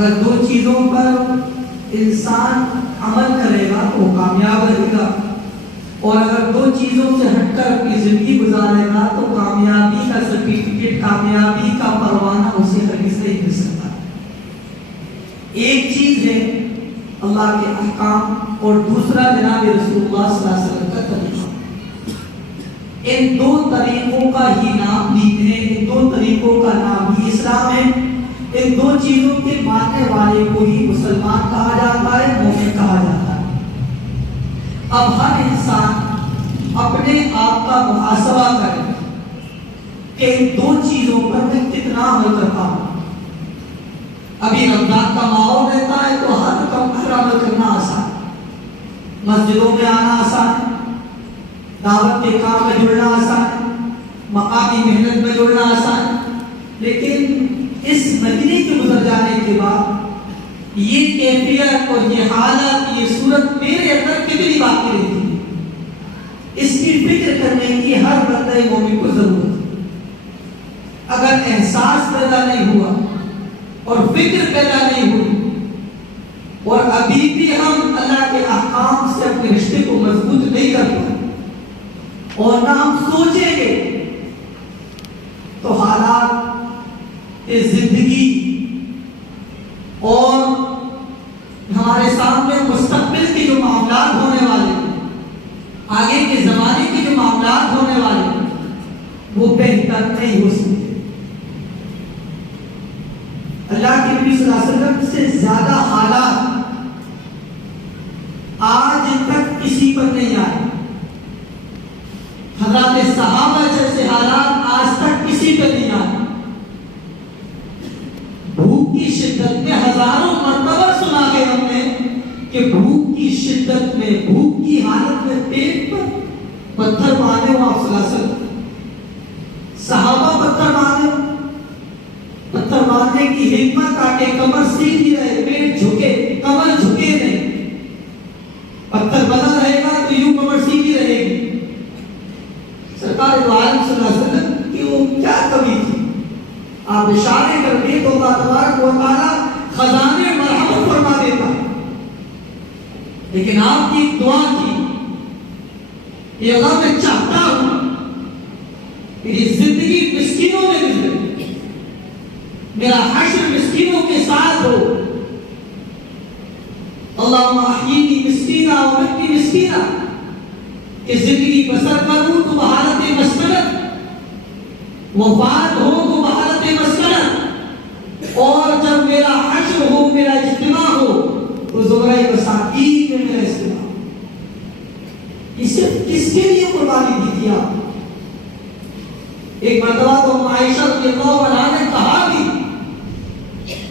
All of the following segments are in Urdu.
اگر دو چیزوں پر انسان عمل کرے گا تو وہ کامیاب رہے گا، اور اگر دو چیزوں سے ہٹ کر اپنی زندگی گزارے گا تو کامیابی کا سرٹیفکیٹ، کامیابی کا پروانہ اسے ہرگز نہیں مل سکتا۔ ایک چیز ہے اللہ کے احکام اور دوسرا جناب رسول اللہ صلی اللہ علیہ وسلم کا طریقہ۔ ان دو طریقوں کا ہی نام دین ہے، ان دو طریقوں کا نام ہی اسلام ہے۔ ان دو چیزوں کے ماننے والے کو ہی مسلمان کہا جاتا ہے، مومن کہا جاتا ہے۔ اب ہر انسان اپنے آپ کا محاسبہ کرے کہ ان دو چیزوں پر میں کتنا عمل کرتا ہوں۔ ابھی رمضان کا ماحول رہتا ہے تو ہر عمل کرنا آسان ہے، مسجدوں میں آنا آسان ہے، دعوت کے کام میں جڑنا آسان ہے، مقامی محنت میں جڑنا آسان ہے، لیکن اس مدینے کے گزر جانے کے بعد یہ کیفیت اور یہ حالت، یہ صورت میرے اندر کتنی باقی رہتی ہے، اس کی فکر کرنے کی ہر بندے مومن کو ضرورت ہے۔ اگر احساس پیدا نہیں ہوا اور فکر پیدا نہیں ہوئی اور ابھی بھی ہم اللہ کے احکام سے اپنے رشتے کو مضبوط نہیں کر پائے اور نہ ہم سوچیں گے، تو حالات زندگی اور ہمارے سامنے مستقبل کے جو معاملات ہونے والے ہیں، آگے کے زمانے کے جو معاملات ہونے والے ہیں، وہ بہتر نہیں ہو سکتے۔ اللہ کے نبی صلی اللہ علیہ وسلم سے زیادہ حالات آج تک کسی پر نہیں آئے۔ حضرات صحابہ جیسے حالات آج تک کسی پر نہیں آئے۔ بھوک کی شدت میں ہزاروں مرتبہ سنا ہے ہم نے کہ بھوک کی شدت میں، بھوک کی حالت میں پیٹ پر پتھر مارے ہو آپ صلی اللہ علیہ وسلم۔ صحابہ پتھر مارنے کی ہمت آکے کمر سیدھی رہے، پیٹ جھکے، کمر جھکے نہیں، پتھر بنا رہے گا تو یوں کمر سیدھی رہے گی۔ سرکار دو عالم صلی اللہ علیہ وسلم کی وہ کیا کمی تھی، آپ اشارے کر دیں تو اللہ تبارک و تعالیٰ خزانے مرحمت فرما دیتا، لیکن آپ کی دعا تھی کہ اللہ میں چاہتا ہوں میری زندگی مسکینوں میں گزرے، میرا حشر مسکینوں کے ساتھ ہو، اللہم احیینی مسکینہ و متی مسکینہ، کہ زندگی بسر کروں تو بحالت مسکنت، وفات ہو تو بحالت مسکنت، اور جب میرا حشر ہو، میرا اجتماع ہو تو زمرہ مساکین میں میرا اجتماع۔ کس کے لیے قربانی دی تھی آپ؟ ایک مرتبہ تو عائشہ رضی اللہ عنہا نے کہا بھی،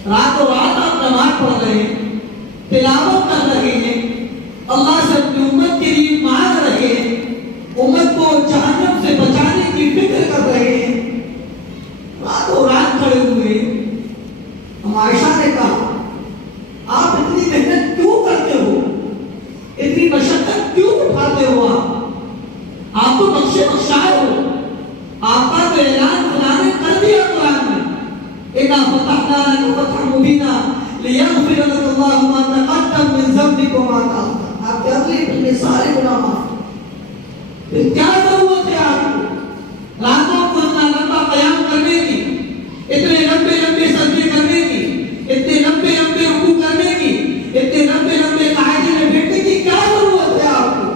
رات و رات آپ نماز پڑھ رہے ہیں، تلاوت کر رہے ہیں، اللہ سے اپنی امت کے لیے مانگ رہے ہیں، امت کو جہنم سے بچانے کی فکر کر رہے ہیں، رات و رات کھڑے ہوئے۔ ہم عائشہ نے کہا آپ اتنی محنت کیوں کرتے ہو، اتنی مشقت کیوں اٹھاتے ہو؟ آپ تو بخشے بخشائے ہو، آپ کا تو اعلان خدا نے کر دیا قرآن میں، اِنَّا فَتَحْنَا لَكَ فَتْحًا مُبِينًا لِيَغْفِرَ لَكَ اللَّهُ مَا تَقَدَّمَ مِن ذَنبِكَ وَمَا تَأَخَّرَ۔ آپ کے اگلے سارے گناہ معاف، پھر کیا ضرورت ہے آپ کو راتوں کو اتنا لمبا قیام کرنے کی، اتنے لمبے لمبے سجدے کرنے کی، اتنے لمبے لمبے رکوع کرنے کی، اتنے لمبے لمبے قاعدے میں بیٹھنے کی کیا ضرورت ہے آپ کو؟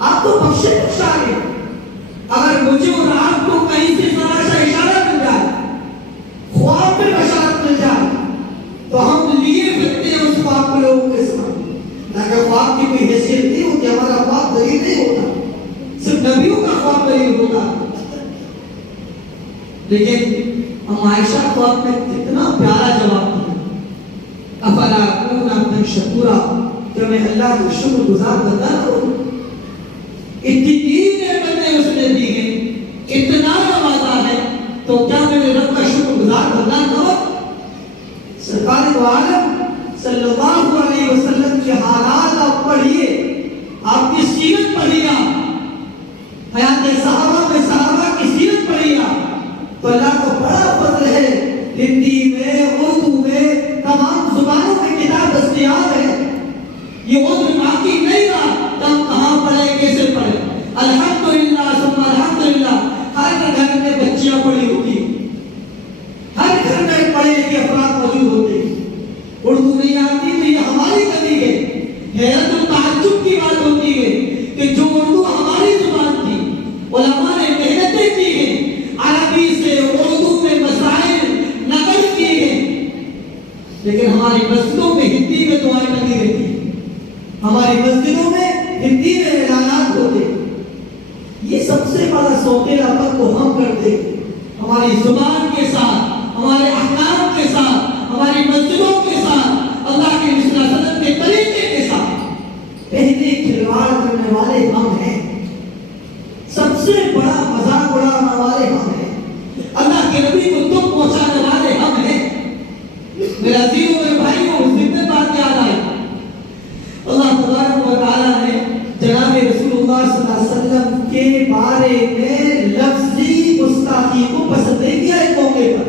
آپ تو بخشے بخشائے۔ اگر مجھے اور آپ کو کہیں سے ذرا سا اشارہ مل جائے، خواب میں بشارت مل جائے، تو ہم لیے پھرتے ہیں اس خواب کو لوگوں کے سامنے، تاکہ خواب کی کوئی حیثیت نہیں ہوتی، ہمارا خواب دلیل نہیں ہوتا، صرف نبیوں کا خواب دلیل ہوتا۔ لیکن ہم عائشہ کو آپ نے کتنا پیارا جواب دیا، افلا اکون عبدا شکورا، کہ میں اللہ کا شکر گزار بندہ نہ ہوں۔ اتنی نعمتیں اس نے دی ہیں، اتنا نوازا ہے، تو کیا میرے رب کا شکر گزار بندہ نہ ہو؟ سرکار دو عالم صلی اللہ علیہ وسلم کے حالات آپ پڑھیے، آپ کی سیرت پڑھیے، حیات صحابہ میں صحابہ کی سیرت پڑھیے، تو اللہ کو بڑا فضل ہے، ہندی میں، اردو میں، تمام لیکن ہماری مسجدوں میں ہندی میں دعائیں لگی رہتی ہیں، ہماری مسجدوں میں ہندی میں اعلانات ہوتے ہیں۔ یہ سب سے بڑا سوتیلا پن تو ہم کرتے ہیں، ہماری زبان کے ساتھ، ہمارے احکام کے ساتھ، ہماری مسجدوں کے ساتھ، اللہ کے رسول صلی اللہ علیہ وسلم کے طریقے کے ساتھ پہلے کھلواڑ کرنے والے ہم ہیں، سب سے بڑا مذاق اڑانے والے ہم ہیں، اللہ کے نبی کو دکھ پہنچانے والے ہم ہیں۔ میرے عزیزوں میرے بھائیوں، اس دن میں بات یاد آئی، اللہ تبارک و تعالیٰ نے جناب رسول اللہ صلی اللہ علیہ وسلم کے بارے میں لفظی گستاخی کو پسند نہیں کیا ایک موقع پر۔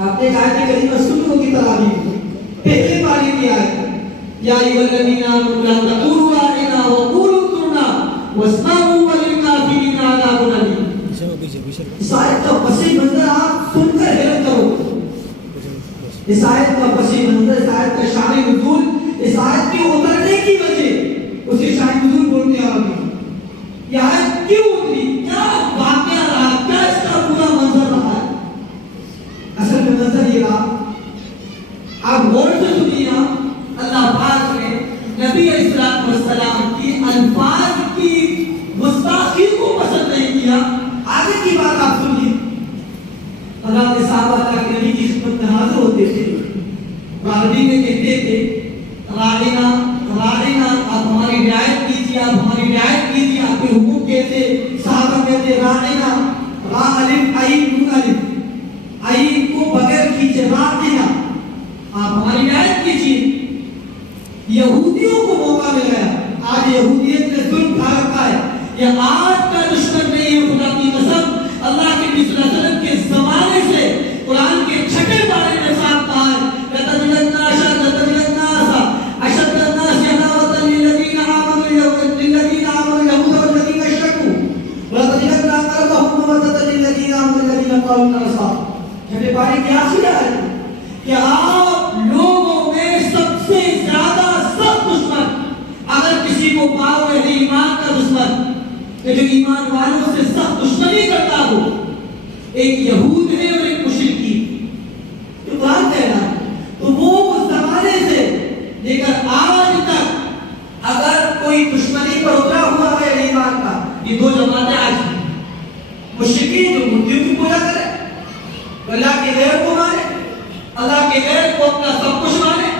آپ نے کہا کہ کریمہ سنوں کی تراویح پہلے باری کی آیت، یا ایھا الذین آمنوا لا تقولوا راعنا وقولوا انظرنا واسمعوا وللکافرین عذاب الیم۔ اس آیت کا پسی منظر آپ سن کر حیرت کرو، اس آیت کا پسی منظر، اس آیت کا شان نزول، اس آیت کے اترنے کی وجہ، اسے شان نزول بولتے ہیں عربی۔ یہ آیت کیوں اتری، کیا واقعہ رہا، کیا اس کا پورا منظر رہا ہے؟ اصل میں منظر یہ رہا، آپ غور سے سنیے، اللہ پاک نے نبی علیہ السلام کی الفاظ کی گستاخی کو پسند نہیں کیا۔ آگے کی بات آپ سنیے، اللہ کے صحابہ اللہ کے نبی کی خدمت میں حاضر ہوتے تھے، عربی میں کہتے تھے راعنا راعنا، آپ ہماری رعایت کیجیے، آپ ہماری رعایت کیجیے، آپ کے حقوق کہتے، صحابہ کہتے راعنا، را الف عین نون الف، عین کو بغیر کھینچے راعنا، آپ ہماری رعایت کیجیے۔ یہودیوں کو موقع مل گیا، آج یہودیت نے ظلم کھا رکھا ہے، یہ آج کا دشمن نہیں ہے، خدا کی قسم اللہ کے نبی صلی اللہ علیہ وسلم کے زمانے سے قرآن کے چھٹے بارے میں صاحب کہا ہے، چھٹے بارے کی آخری ہے کہ آپ لوگوں میں سب سے زیادہ سخت دشمن اگر کسی کو پاؤ گے ایمان کا دشمن، کہ جو ایمان والوں سے سخت دشمنی کرتا ہو، ایک یہود ہے اور ایک مشرکی، تو قرآن کہہ رہا ہے۔ تو وہ اس زمانے سے لے کر آج تک اگر کوئی دشمنی پر اترا ہوا ہے ایمان کا، یہ دو جماعتیں آج ہیں، مشرکین جو مردیوں کی پوجا کرے، اللہ کے غیر کو مانے، اللہ کے غیر کو اپنا سب کچھ مانے،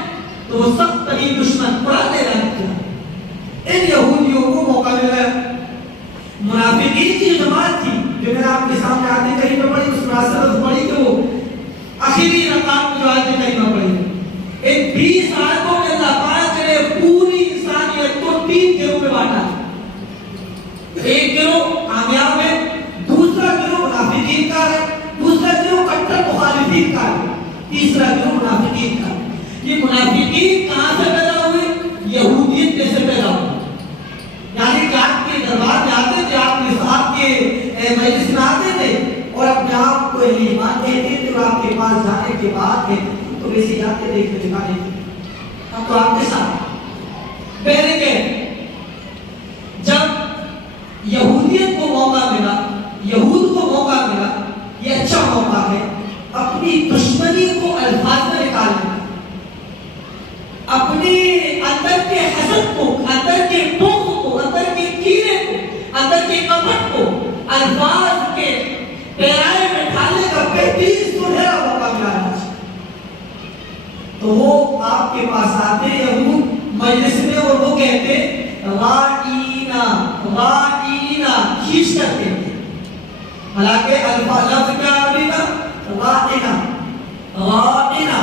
تو وہ سخت ترین دشمن قرآن دے رہا ہے۔ ان یہودیوں کو موقع مل گیا، منافقین کی جماعت تھی جو میں نے آپ کے سامنے آیت کریمہ پڑھی، اس مناسبت پڑھی کہ وہ آخری رکعت میں جو آیت کریمہ پڑھی، ان 20 آیتوں میں اللہ پاک نے پوری انسانیت کو 3 گروہ میں بانٹا۔ ایک گروہ کامیاب ہے، دوسرا گروہ منافقین کا ہے، دوسرا گروہ کٹر مخالفین کا ہے، تیسرا گروہ منافقین کا ہے۔ یہ منافقین کہاں سے پیدا ہوئے؟ یہودیت میں سے پیدا ہوئے، یعنی کہ آپ کے دربار میں آتے تھے، آپ کے صاحب کے مجلس میں آتے تھے اور اپنے آپ کو اہل ایمان کہتے تھے، اور آپ کے پاس جانے کے بعد تو ویسے جاتے دیکھتے دکھانے تھے، ہم تو آپ کے ساتھ پہلے کہ جب یہودیت کو موقع ملا، یہود کو موقع ملا، یہ اچھا موقع ہے اپنی دشمنی کو الفاظ میں نکالنے، اپنے اندر کے حسد کو، اندر کے بغض کو، اندر کے کینے کو، اندر کے کپٹ کو الفاظ کے پیرائے میں ڈالنے کا بہترین سنہرا موقع ملا ہے۔ تو وہ آپ کے پاس آتے یہود مجلس میں اور وہ کہتے راعینا راعینا، کھینچ کر کہتے، حالانکہ الفاظ لفظ کیا عربی کا راعینا راعینا،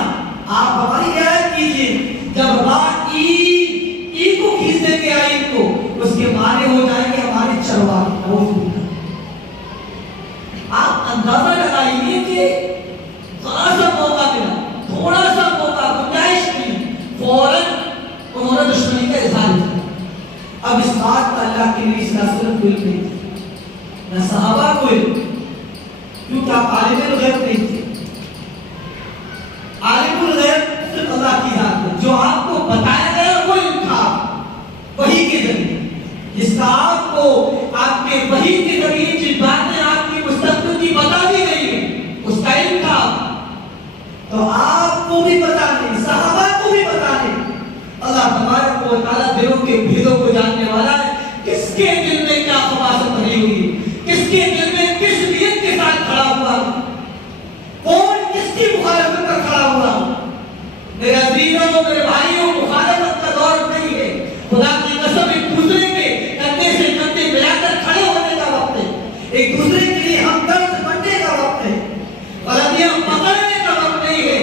آپ ہماری رعایت کیجیے۔ جب راعی کو کھینچ دیں گے آئین کو، اس کے معنی ہو جائیں گے ہماری چرواہی۔ آپ اندازہ لگائیے کہ ذرا سا موقع ملا، تھوڑا سا موقع، گنجائش نہیں، فوراً انہوں نے دشمنی کا اظہار کیا۔ اب اس بات کا اللہ کے نبی صلی اللہ علیہ وسلم کو علم نہیں تھا، نہ صحابہ کو علم، کیونکہ آپ عالم الغیب نہیں تھے۔ عالم الغیب صرف اللہ کی ذات ہے، جو آپ کو بتایا گیا وہ علم تھا وحی کے ذریعے، جس کا آپ کو آپ کے وحی کے ذریعے جن باتیں آپ کی مستقبل کی بتا دی گئی ہیں اس کا علم تھا، تو آپ کو بھی پتا نہیں صحابہ کو بھی بتانے. اللہ تبارک و تعالیٰ دلوں کے بھیدوں کو جاننے والا ہے. کس کے دل میں کیا خباثت بھری ہوئی, کس کے دل میں کس نیت کے ساتھ کھڑا ہوا, کون کس کی مخالفت پر کھڑا ہوا. میرے عزیزوں, میرے بھائیوں, مخالفت کا دور نہیں ہے. خدا کی قسم ایک دوسرے کے کندھے سے کندھے ملا کر کھڑے ہونے کا وقت ہے. ایک دوسرے کے لیے ہمدرد بننے کا وقت ہے. غلطیاں پکڑنے کا وقت نہیں ہے.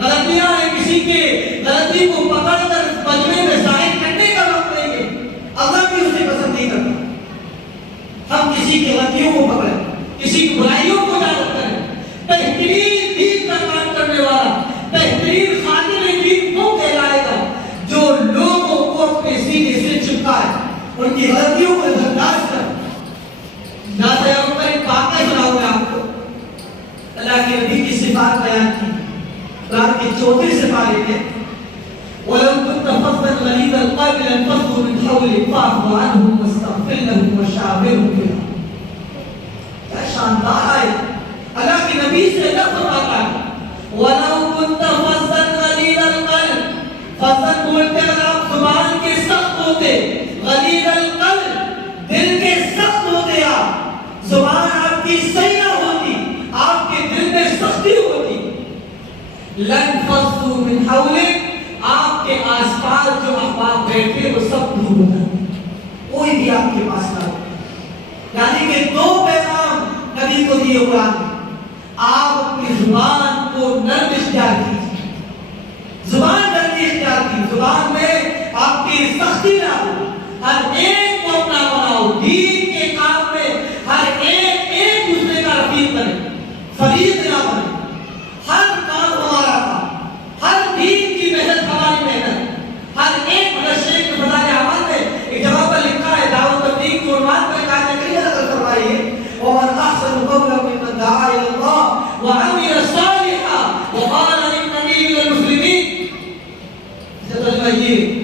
غلطیاں کسی کے غلطی کو پکڑ کر مجمع میں ظاہر کرنے کا وقت نہیں ہے. اللہ بھی اسے پسند نہیں کرتا. ہم کسی کی غلطیوں کو پکڑیں, کسی کی برائیوں کو اجاگر کریں. بہترین دین کا کام کرنے والا, بہترین خادم دین وہ کہلائے گا جو لوگوں کو اپنے سینے سے چپکائے, ان کی غلطیوں کو نظرانداز کرے. یہاں سے ہم پر ایک واقعہ سناؤں گا آپ کو. اللہ کے نبی کی صفات بیان کی قرآن کے 34 سپارے میں. وَلَوْ كُنْتَ فَظًّا غَلِيظَ الْقَلْبِ لَانفَضُّوا مِنْ حَوْلِكَ فَاعْفُ عَنْهُمْ وَاسْتَغْفِرْ لَهُمْ وَشَاوِرْهُمْ فِي الْأَمْرِ. کیا شاندار ہے. اللہ کے نبی سے لفظ فرماتا ہے وَلَوْ كُنْتَ فَظًّا غَلِيظَ الْقَلْبِ. فَظًّا بولتے اگر آپ زبان کے سخت ہوتے, غلیظ القلب دل کے سخت ہوتے, آپ زبان آپ کی صحیح نہ ہوتی, آپ کے دل میں سختی ہوتی. لَانفَضُّوا مِنْ حَوْلِكَ, آپ کے آس پاس جو احباب بیٹھے وہ سب دور ہو جاتے, کوئی بھی آپ کے پاس نہ ہو. یعنی کہ دو پیغام نبی کو دیے قرآن میں. آپ اپنی زبان کو نرم اختیار کیجیے, زبان نرم اختیار کی, زبان میں آپ کی سختی نہ ہو. ہر ایک کو اپنا بناؤ, دین کے کام میں ہر ایک دوسرے کا رفیق بنے, فریق نہ بنے. ہر کام ہمارا کام, ہر دین کی محنت ہماری محنت. ہر ایک شیخ کے فضائل اعمال میں ایک جگہ پر لکھا ہے, دعوت تبلیغ کے عنوان پر کہا ہے کہ نقل فرمائی ہے وَمَنْ أَحْسَنُ قَوْلًا مِمَّنْ دَعَا إِلَى اللَّهِ وَعَمِلَ صَالِحًا وَقَالَ إِنَّنِي مِنَ الْمُسْلِمِينَ. ترجمہ یہ,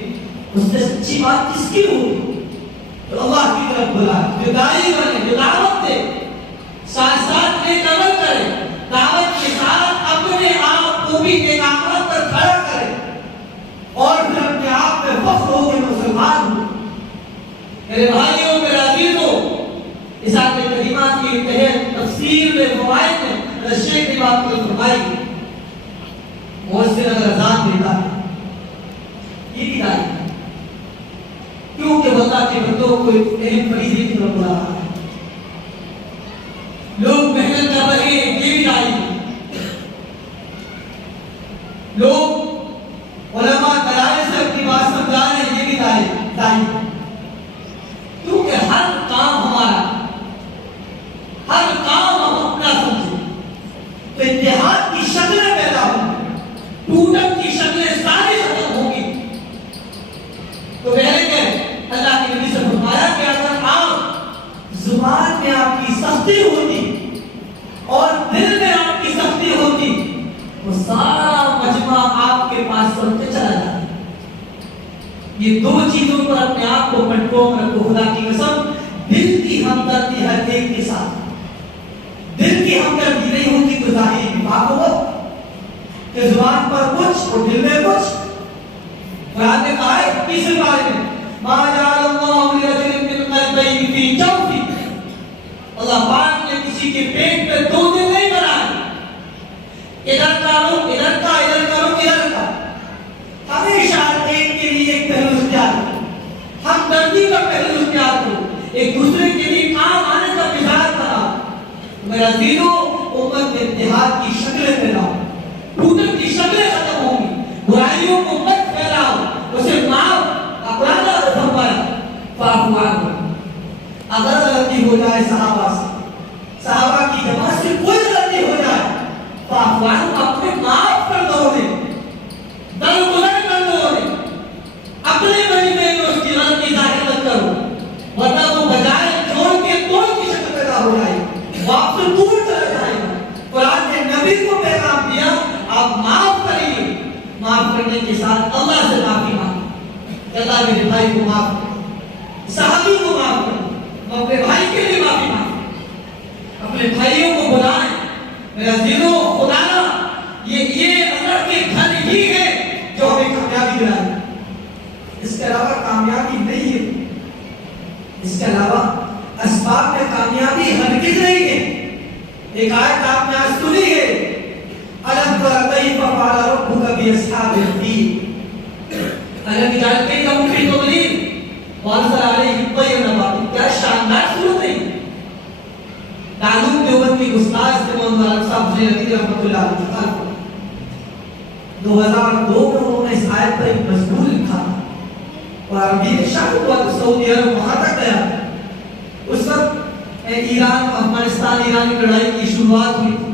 اس سے سچی بات کس کی ہوگی جو اللہ کی طرف بلائے, جو داعی بنے, جو دعوت دے, ساتھ ساتھ نیک عمل کرے, دعوت کے ساتھ اپنے آپ کو بھی نیک عمل پر کھڑا کرے, اور پھر اپنے آپ میں فخر ہو کہ مسلمان ہوں. میرے بھائیوں, میرے عزیزوں, اس آیت کریمہ کی تحت تفسیر میں فوائد میں شیخ نے بات کو فرمائی. مؤذن اگر اذان دیتا ہے یہ بھی داعی ہے, کیونکہ وہ اللہ کے بندوں کو علم فریضے کی طرف بلا رہا ہے. لوگ محنت کر رہے ہیں, یہ بھی داعی ہے. لوگ علماء دلائل سے اپنی بات سمجھا رہے ہیں, یہ بھی داعی ہے. کیونکہ ہر کام ہمارا, ہر کام ہم اپنا سمجھیں تو اتحاد کی شکلیں پیدا ہوں گی, ٹوٹن کی شکلیں ساری ختم ہوں گی. تو پہلے کہ اللہ کے نبی سے فرمایا کہ اگر آپ زبان میں آپ کی سختی ہوتی اور دل میں آپ کی سختی ہوتی وہ سارا مجمع آپ کے پاس سمجھتے چلا جاتا. یہ دو چیزوں پر اپنے آپ کو کنٹرول رکھو. خدا کی قسم, دل کی ہمدردی ہر ایک کے ساتھ. دل کی ہمدردی نہیں ہوتی تو ظاہری بات ہو کہ زبان پر کچھ اور دل میں کچھ. قرآن نے کہا ہے تیسرے بارے میں ما جعل اللہ لرجل من قلبین فی جوفہ. اللہ پاک نے کسی کے پیٹ میں دو دل نہیں بنائے, ادھر کا رخ ادھر کا, ادھر کا رخ ادھر کا. ہمیشہ ایک کے لیے ایک پہلو اختیار کرو, ہمدردی کا پہلو اختیار کرو, ایک دوسرے کے لیے کام آنے کا مزاج بناؤ. میرا عزیزوں, امت میں اتحاد کی شکلیں پھیلاؤ, ٹوٹن کی شکلیں ختم ہوں گی, برائیوں کو مت پھیلاؤ, اسے معاف. قرآن نے فرمایا فاعفو عنہم. اگر غلطی ہو جائے صحابہ سے, صحابہ کی جماعت سے کوئی غلطی ہو جائے, فاعفو عنہم, اپنے معاف کر دو انہیں, درگزر کر دو انہیں, اپنے مجمع میں اس کی غلطی ظاہر مت کرو, ورنہ وہ بجائے جوڑ کے توڑ کی شکل پیدا ہو جائے, وہ آپ سے دور چلا جائے گا. قرآن نے نبی کو پیغام دیا آپ معاف کریے, معاف کرنے کے ساتھ اللہ سے معافی مانگیں. اللہ میرے بھائی کو معاف کرے, صحابی کو معاف کرے, اپنے بھائی کے لیے معافی مانگیں, اپنے بھائیوں کو بلائیں. میرے عزیزوں, خدا یہ اللہ کے گھر ہی ہے اسباب میں کامیابی ہرگز نہیں ہے. ایک آیت آپ نے آج سنی ہے, أَلَمْ تَرَ كَيْفَ فَعَلَ رَبُّكَ بِأَصْحَابِ الْفِيلِ أَلَمْ يَجْعَلْ كَيْدَهُمْ فِي تَضْلِيلٍ وَأَرْسَلَ عَلَيْهِمْ طَيْرًا أَبَابِيلَ. کیا شاندار صورت ہے. تعلق دیوبند کی گستاخ سے محمد عالم صاحب نے نبی رحمۃ اللہ علیہ 2002 میں انہوں نے اس آیت پر ایک مضمون لکھا اور عربی میں شامل ہوا تو سعودی عرب وہاں تک گیا. اس وقت ایران افغانستان ایران کی لڑائی کی شروعات ہوئی تھی.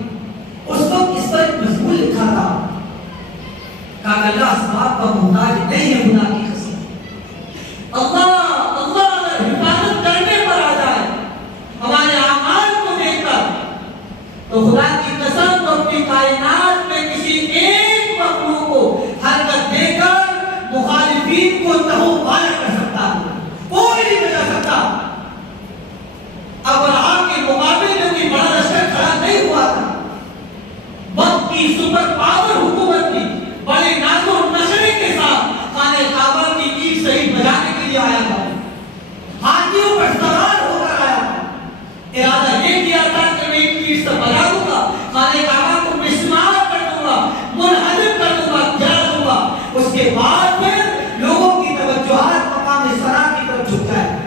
اس وقت اس پر ایک مضمون لکھا تھا کہ اللہ اسباب کا محتاج نہیں ہے. خدا کی قسم اللہ اگر حفاظت کرنے پر آ جائے ہمارے اعمال کو دیکھ کر تو خدا کی قسم تو اپنی کائنات میں کسی ایک مخلوق کو حرکت دے کر مخالفین کو تہو پایا کر سکتا ہے. کوئی نہیں بچا سکتا. ابراہ کے مقابلے میں کوئی بڑا لشکر کھڑا نہیں ہوا تھا. وقت کی سپر پاور حکومت کی بڑے ناز و نشرے کے ساتھ خانہ کعبہ کی اینٹ صحیح بجانے کے لیے آیا تھا. ہاتھیوں پر سوار ہو کر آیا تھا. ارادہ یہ کیا تھا کہ میں ایک اینٹ سے بجا دوں گا, خانہ کعبہ کو مسمار کر دوں گا, منہدم کر دوں گا, جلا دوں گا. اس کے بعد پھر لوگوں کی توجہات مقام سرا کی طرف جھک جائے.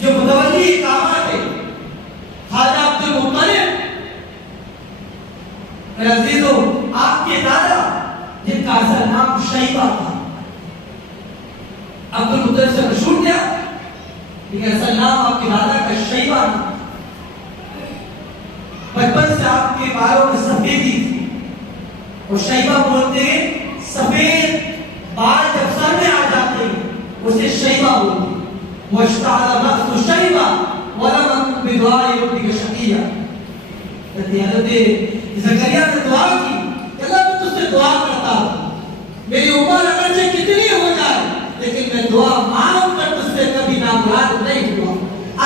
جو متولی کعبہ تھے خواجہ عبد المطلب عزیزو, آپ کے دادا جن کا اصل نام شیبہ تھا, عبد المطلب سے مشہور کیا لیکن اصل نام آپ کے دادا کا شیبہ تھا. بچپن سے آپ کے بالوں میں سفیدی تھی اور شیبہ بولتے ہیں سفید بال جب سر میں آ جاتے ہیں اسے شیبہ بولتے ہیں. واشتعل رأس شیبہ ولم أكن بدعاء ربك شقيا. حضرت زکریا نے دعا کی کہ اللہ میں تجھ سے دعا کرتا ہوں, میری عمر اگرچہ کتنی ہو جائے لیکن میں دعا مانگ کر تجھ سے کبھی نامراد نہیں ہوا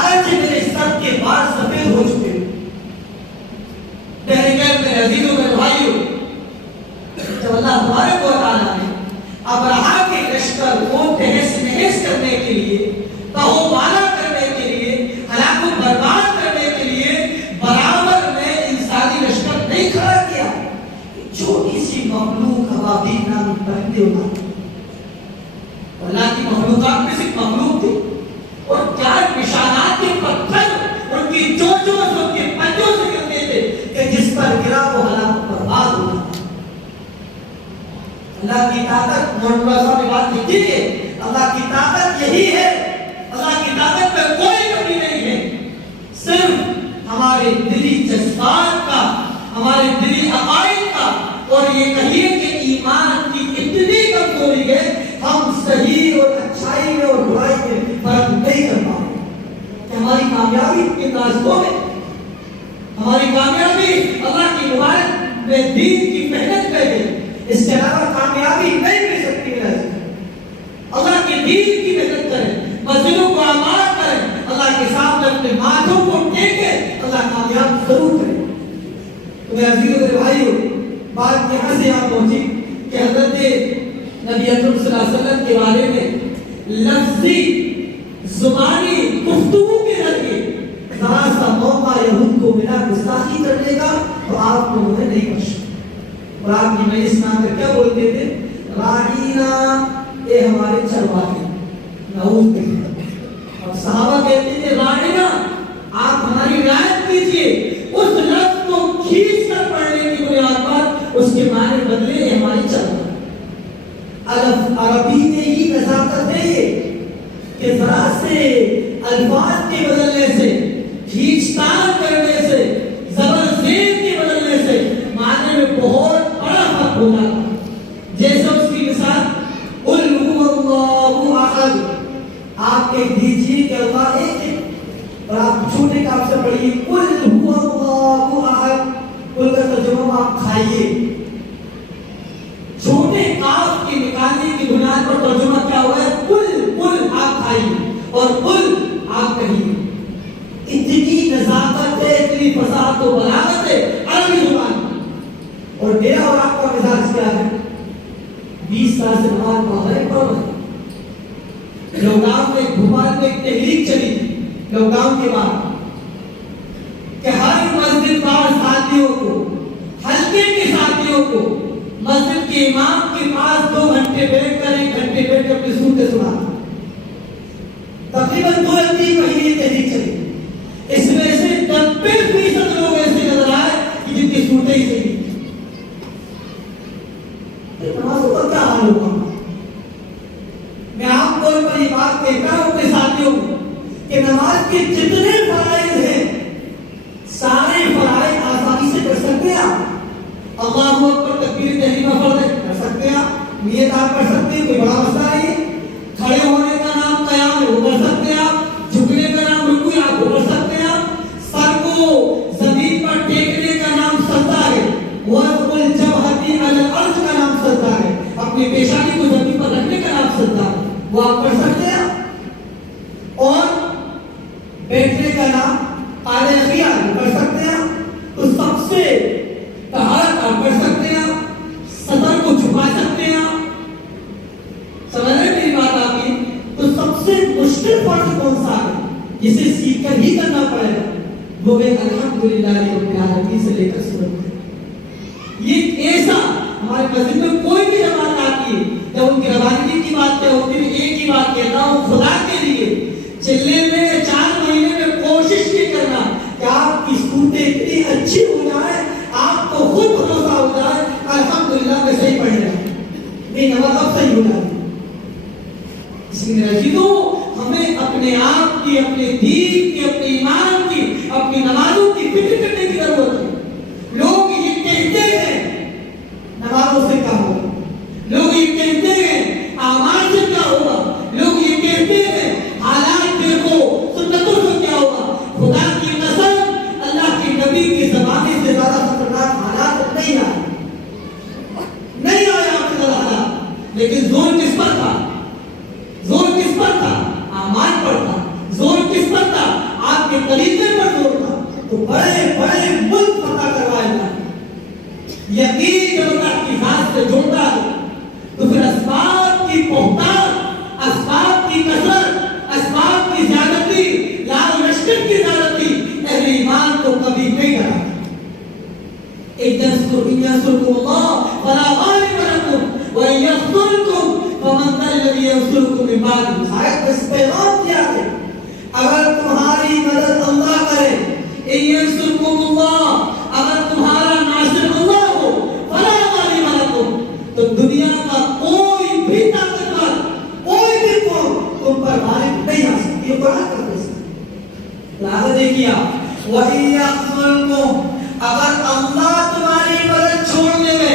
اگرچہ میرے سر کے بال سفید ہو چکے. میرے عزیزوں میرے بھائیوں, جب اللہ تبارک و تعالیٰ نے ابراہ کے لشکر کو تہس نہس کرنے کے لیے, تہو بالا کرنے کے لیے, ہلاک و برباد کرنے کے لیے برابر میں انسانی لشکر نہیں کھڑا کیا, چھوٹی سی مخلوق ابابیل نامی پرندے اڑاتے. اللہ کی مخلوقات میں سے مخلوق تھے اور کیا نشانات کے پتھر ان کی چونچوں سے ان کے پنجوں سے گرتے تھے کہ جس پر گرا وہ ہلاک برباد ہو جاتا. اللہ کی طاقت مولانا صاحب نے بات لکھی ہے, اللہ کی طاقت یہی ہے. اللہ کی طاقت میں کوئی کمی نہیں ہے, صرف ہمارے دلی جذبات کا, ہمارے دلی عقائد کا, اور یہ کہیے کہ ایمان کی اتنی کمزوری ہے ہم صحیح اور اچھائی میں اور برائی میں فرق نہیں کر پا رہے. کہ ہماری کامیابی کے نازکوں میں, ہماری کامیابی اللہ کی مبارک میں دین کی محنت میں ہے, اس کے علاوہ کامیابی نہیں مل سکتی ہے. اللہ کے دین کی محنت کریں, مسجدوں کو آباد کریں, اللہ کے سامنے اپنے ماتھوں کو ٹیکیں, اللہ کامیاب ضرور کرے. تو میرے عزیزو میرے بھائیو, بات یہاں سے آپ پہنچی کہ حضرت نبی اکرم صلی اللہ علیہ وسلم کے بارے میں لفظی زبانی گفتگو کے ذریعے ذرا سا موقع یہود کو ملا گستاخی کرنے کا, تو آپ کو انہیں نہیں بخشا. اور آپ کی مجلس میں آ کر کیا بولتے تھے, راعینا, اے ہمارے چرواہے. نعوذ باللہ. اور صحابہ کہتے تھے راعینا, آپ ہماری رعایت کیجئے. اس لفظ کو کھینچ کر پڑھنے کی بنیاد پر اس کے معنی بدلے ہماری چرواہے. عربی میں ہی نزاکت ہے یہ کہ ذرا سے الفاظ کے بدلنے سے, کھینچتان کرنے سے, زبر زیر کے بدلنے سے معنی میں بہت بڑا فرق ہو جاتا. جیسے اس کی مثال قل هو اللہ احد, آپ کہہ دیجیے کہ اللہ ایک ہے, اور آپ چھوٹے کاف سے پڑھیے قل هو اللہ احد. قل کا ترجمہ آپ کھائیے. چھوٹے کاف کی نکالنے کی بنیاد پر ترجمہ کیا ہوا ہے, قل آپ کھائیے اور قل آپ کہیے. اتنی نزاکت ہے, اتنی فصاحت و بلاغت ہے عربی زبان. اور میرا اور آپ کا مزاج کیا ہے, 20 سال سے نماز پڑھ رہے ہیں. لوگ گاؤں میں بھوپال میں ایک تحریک چلی تھی, لاک ڈاؤن کے بعد کہ ہر مسجد دار ساتھیوں کو، حلقے کے ساتھیوں کو مسجد کے امام کے پاس 2 گھنٹے بیٹھ کر 1 گھنٹے بیٹھ کر اپنی صورتیں سنانا. تقریباً 2 یا 3 مہینے تحریک چلی. اس میں سے 90% لوگ ایسے نظر آئے کہ جن کی صورتیں ہی صحیح. نمازوں کا کیا حال ہوگا؟ میں عام طور پر یہ بات کہتا ہوں اپنے ساتھیوں کو کہ نماز کے جتنے فرائض ہیں سارے فرائض آسانی سے کر سکتے ہیں. آپ اللہ اکبر تکبیر تحریمہ فرض ہے، کر سکتے ہیں. آپ نیت آپ کر سکتے ہیں، کوئی بڑا مسئلہ نہیں. کھڑے ہونے کا نام قیام ہے، وہ کر سکتے ہیں. آپ جھکنے کا نام رکوع ہے، آپ وہ کر سکتے ہیں. سر کو زمین پر ٹیکنے کا نام سجدہ ہے. وضع الجبہۃ علی الارض کا نام سجدہ ہے. اپنی پیشانی کو زمین پر رکھنے کا نام سجدہ ہے، وہ آپ کر سکتے ہیں. اور بیٹھنے کا نام قاعدہ خیال کر سکتے ہیں. تو سب سے طہارت آپ کر سکتے ہیں. صدر کو جھکا سکتے ہیں. سمجھ رہے میری بات آپ کی؟ تو سب سے مشکل فرض کون سا ہے جسے سیکھ کر ہی کرنا پڑے گا؟ وہ ہے الحمدللہ رب العالمین سے لے کر سورت. یہ ایسا ہمارے مسجد میں کوئی بھی جماعت آتی ہے جب ان کی روانگی کی بات ہے ہوتی ہے، ایک ہی بات کہتا ہوں خدا کے لیے چلنے میں 4 مہینے میں کوشش یہ کرنا کہ آپ کی صورتیں اتنی اچھی ہو جائے، آپ کو خود بھروسہ ہو جائے الحمدللہ میں صحیح پڑھ رہا ہوں، میری نماز اب صحیح ہو جائے. اس لیے رجیدوں ہمیں اپنے آپ کی، اپنے دین کی، اپنے ایمان کی، اپنی نمازوں کی فکر کرنے کی ضرورت ہے. لوگ یہ کہتے ہیں نمازوں سے کیا ہوگا، لوگ یہ کہتے ہیں اعمال سے کیا ہوگا، لوگ یہ کہتے ہیں حالات دیکھو سنتوں سے کیا ہوگا. خدا کی قسم اللہ کے نبی کے زمانے سے زیادہ خطرناک حالات نہیں آئے، نہیں آئے آپ سے حالات. لیکن زور کس پر تھا؟ زور کس پر تھا؟ اعمال پر تھا. زور کس پر تھا؟ آپ کے طریقے پر زور تھا. تو بڑے بڑے ملک فتح کروائے جائیں. یقین جب اللہ کی ذات سے جڑتا ہے تو پھر اسباب کی بہتان، اسباب کی کثرت، اسباب کی زیادتی، لال لشکر کی زیادتی اہل ایمان کو کبھی نہیں ڈرا. إِن يَنصُرْكُمُ اللَّهُ فَلَا غَالِبَ لَكُمْ وَإِن يَخْذُلْكُمْ فَمَنْ ذَا الَّذِي يَنصُرُكُم مِّن بَعْدِهِ. آیت اس پیغام کیا ہے؟ اگر تمہاری مدد اللہ کرے، إِن يَنصُرْكُمُ اللَّهُ، اگر تمہارا ناصر اللہ ہو، فَلَا غَالِبَ لَكُمْ، تو دنیا کا کوئی بھی طاقتور، کوئی بھی قوم تم پر غالب نہیں آ سکتی. یہ قرآن کا فیصلہ ہے. لہذا دیکھیے وَإِن يَخْذُلْكُمْ، اگر اللہ تمہاری مدد چھوڑ دے،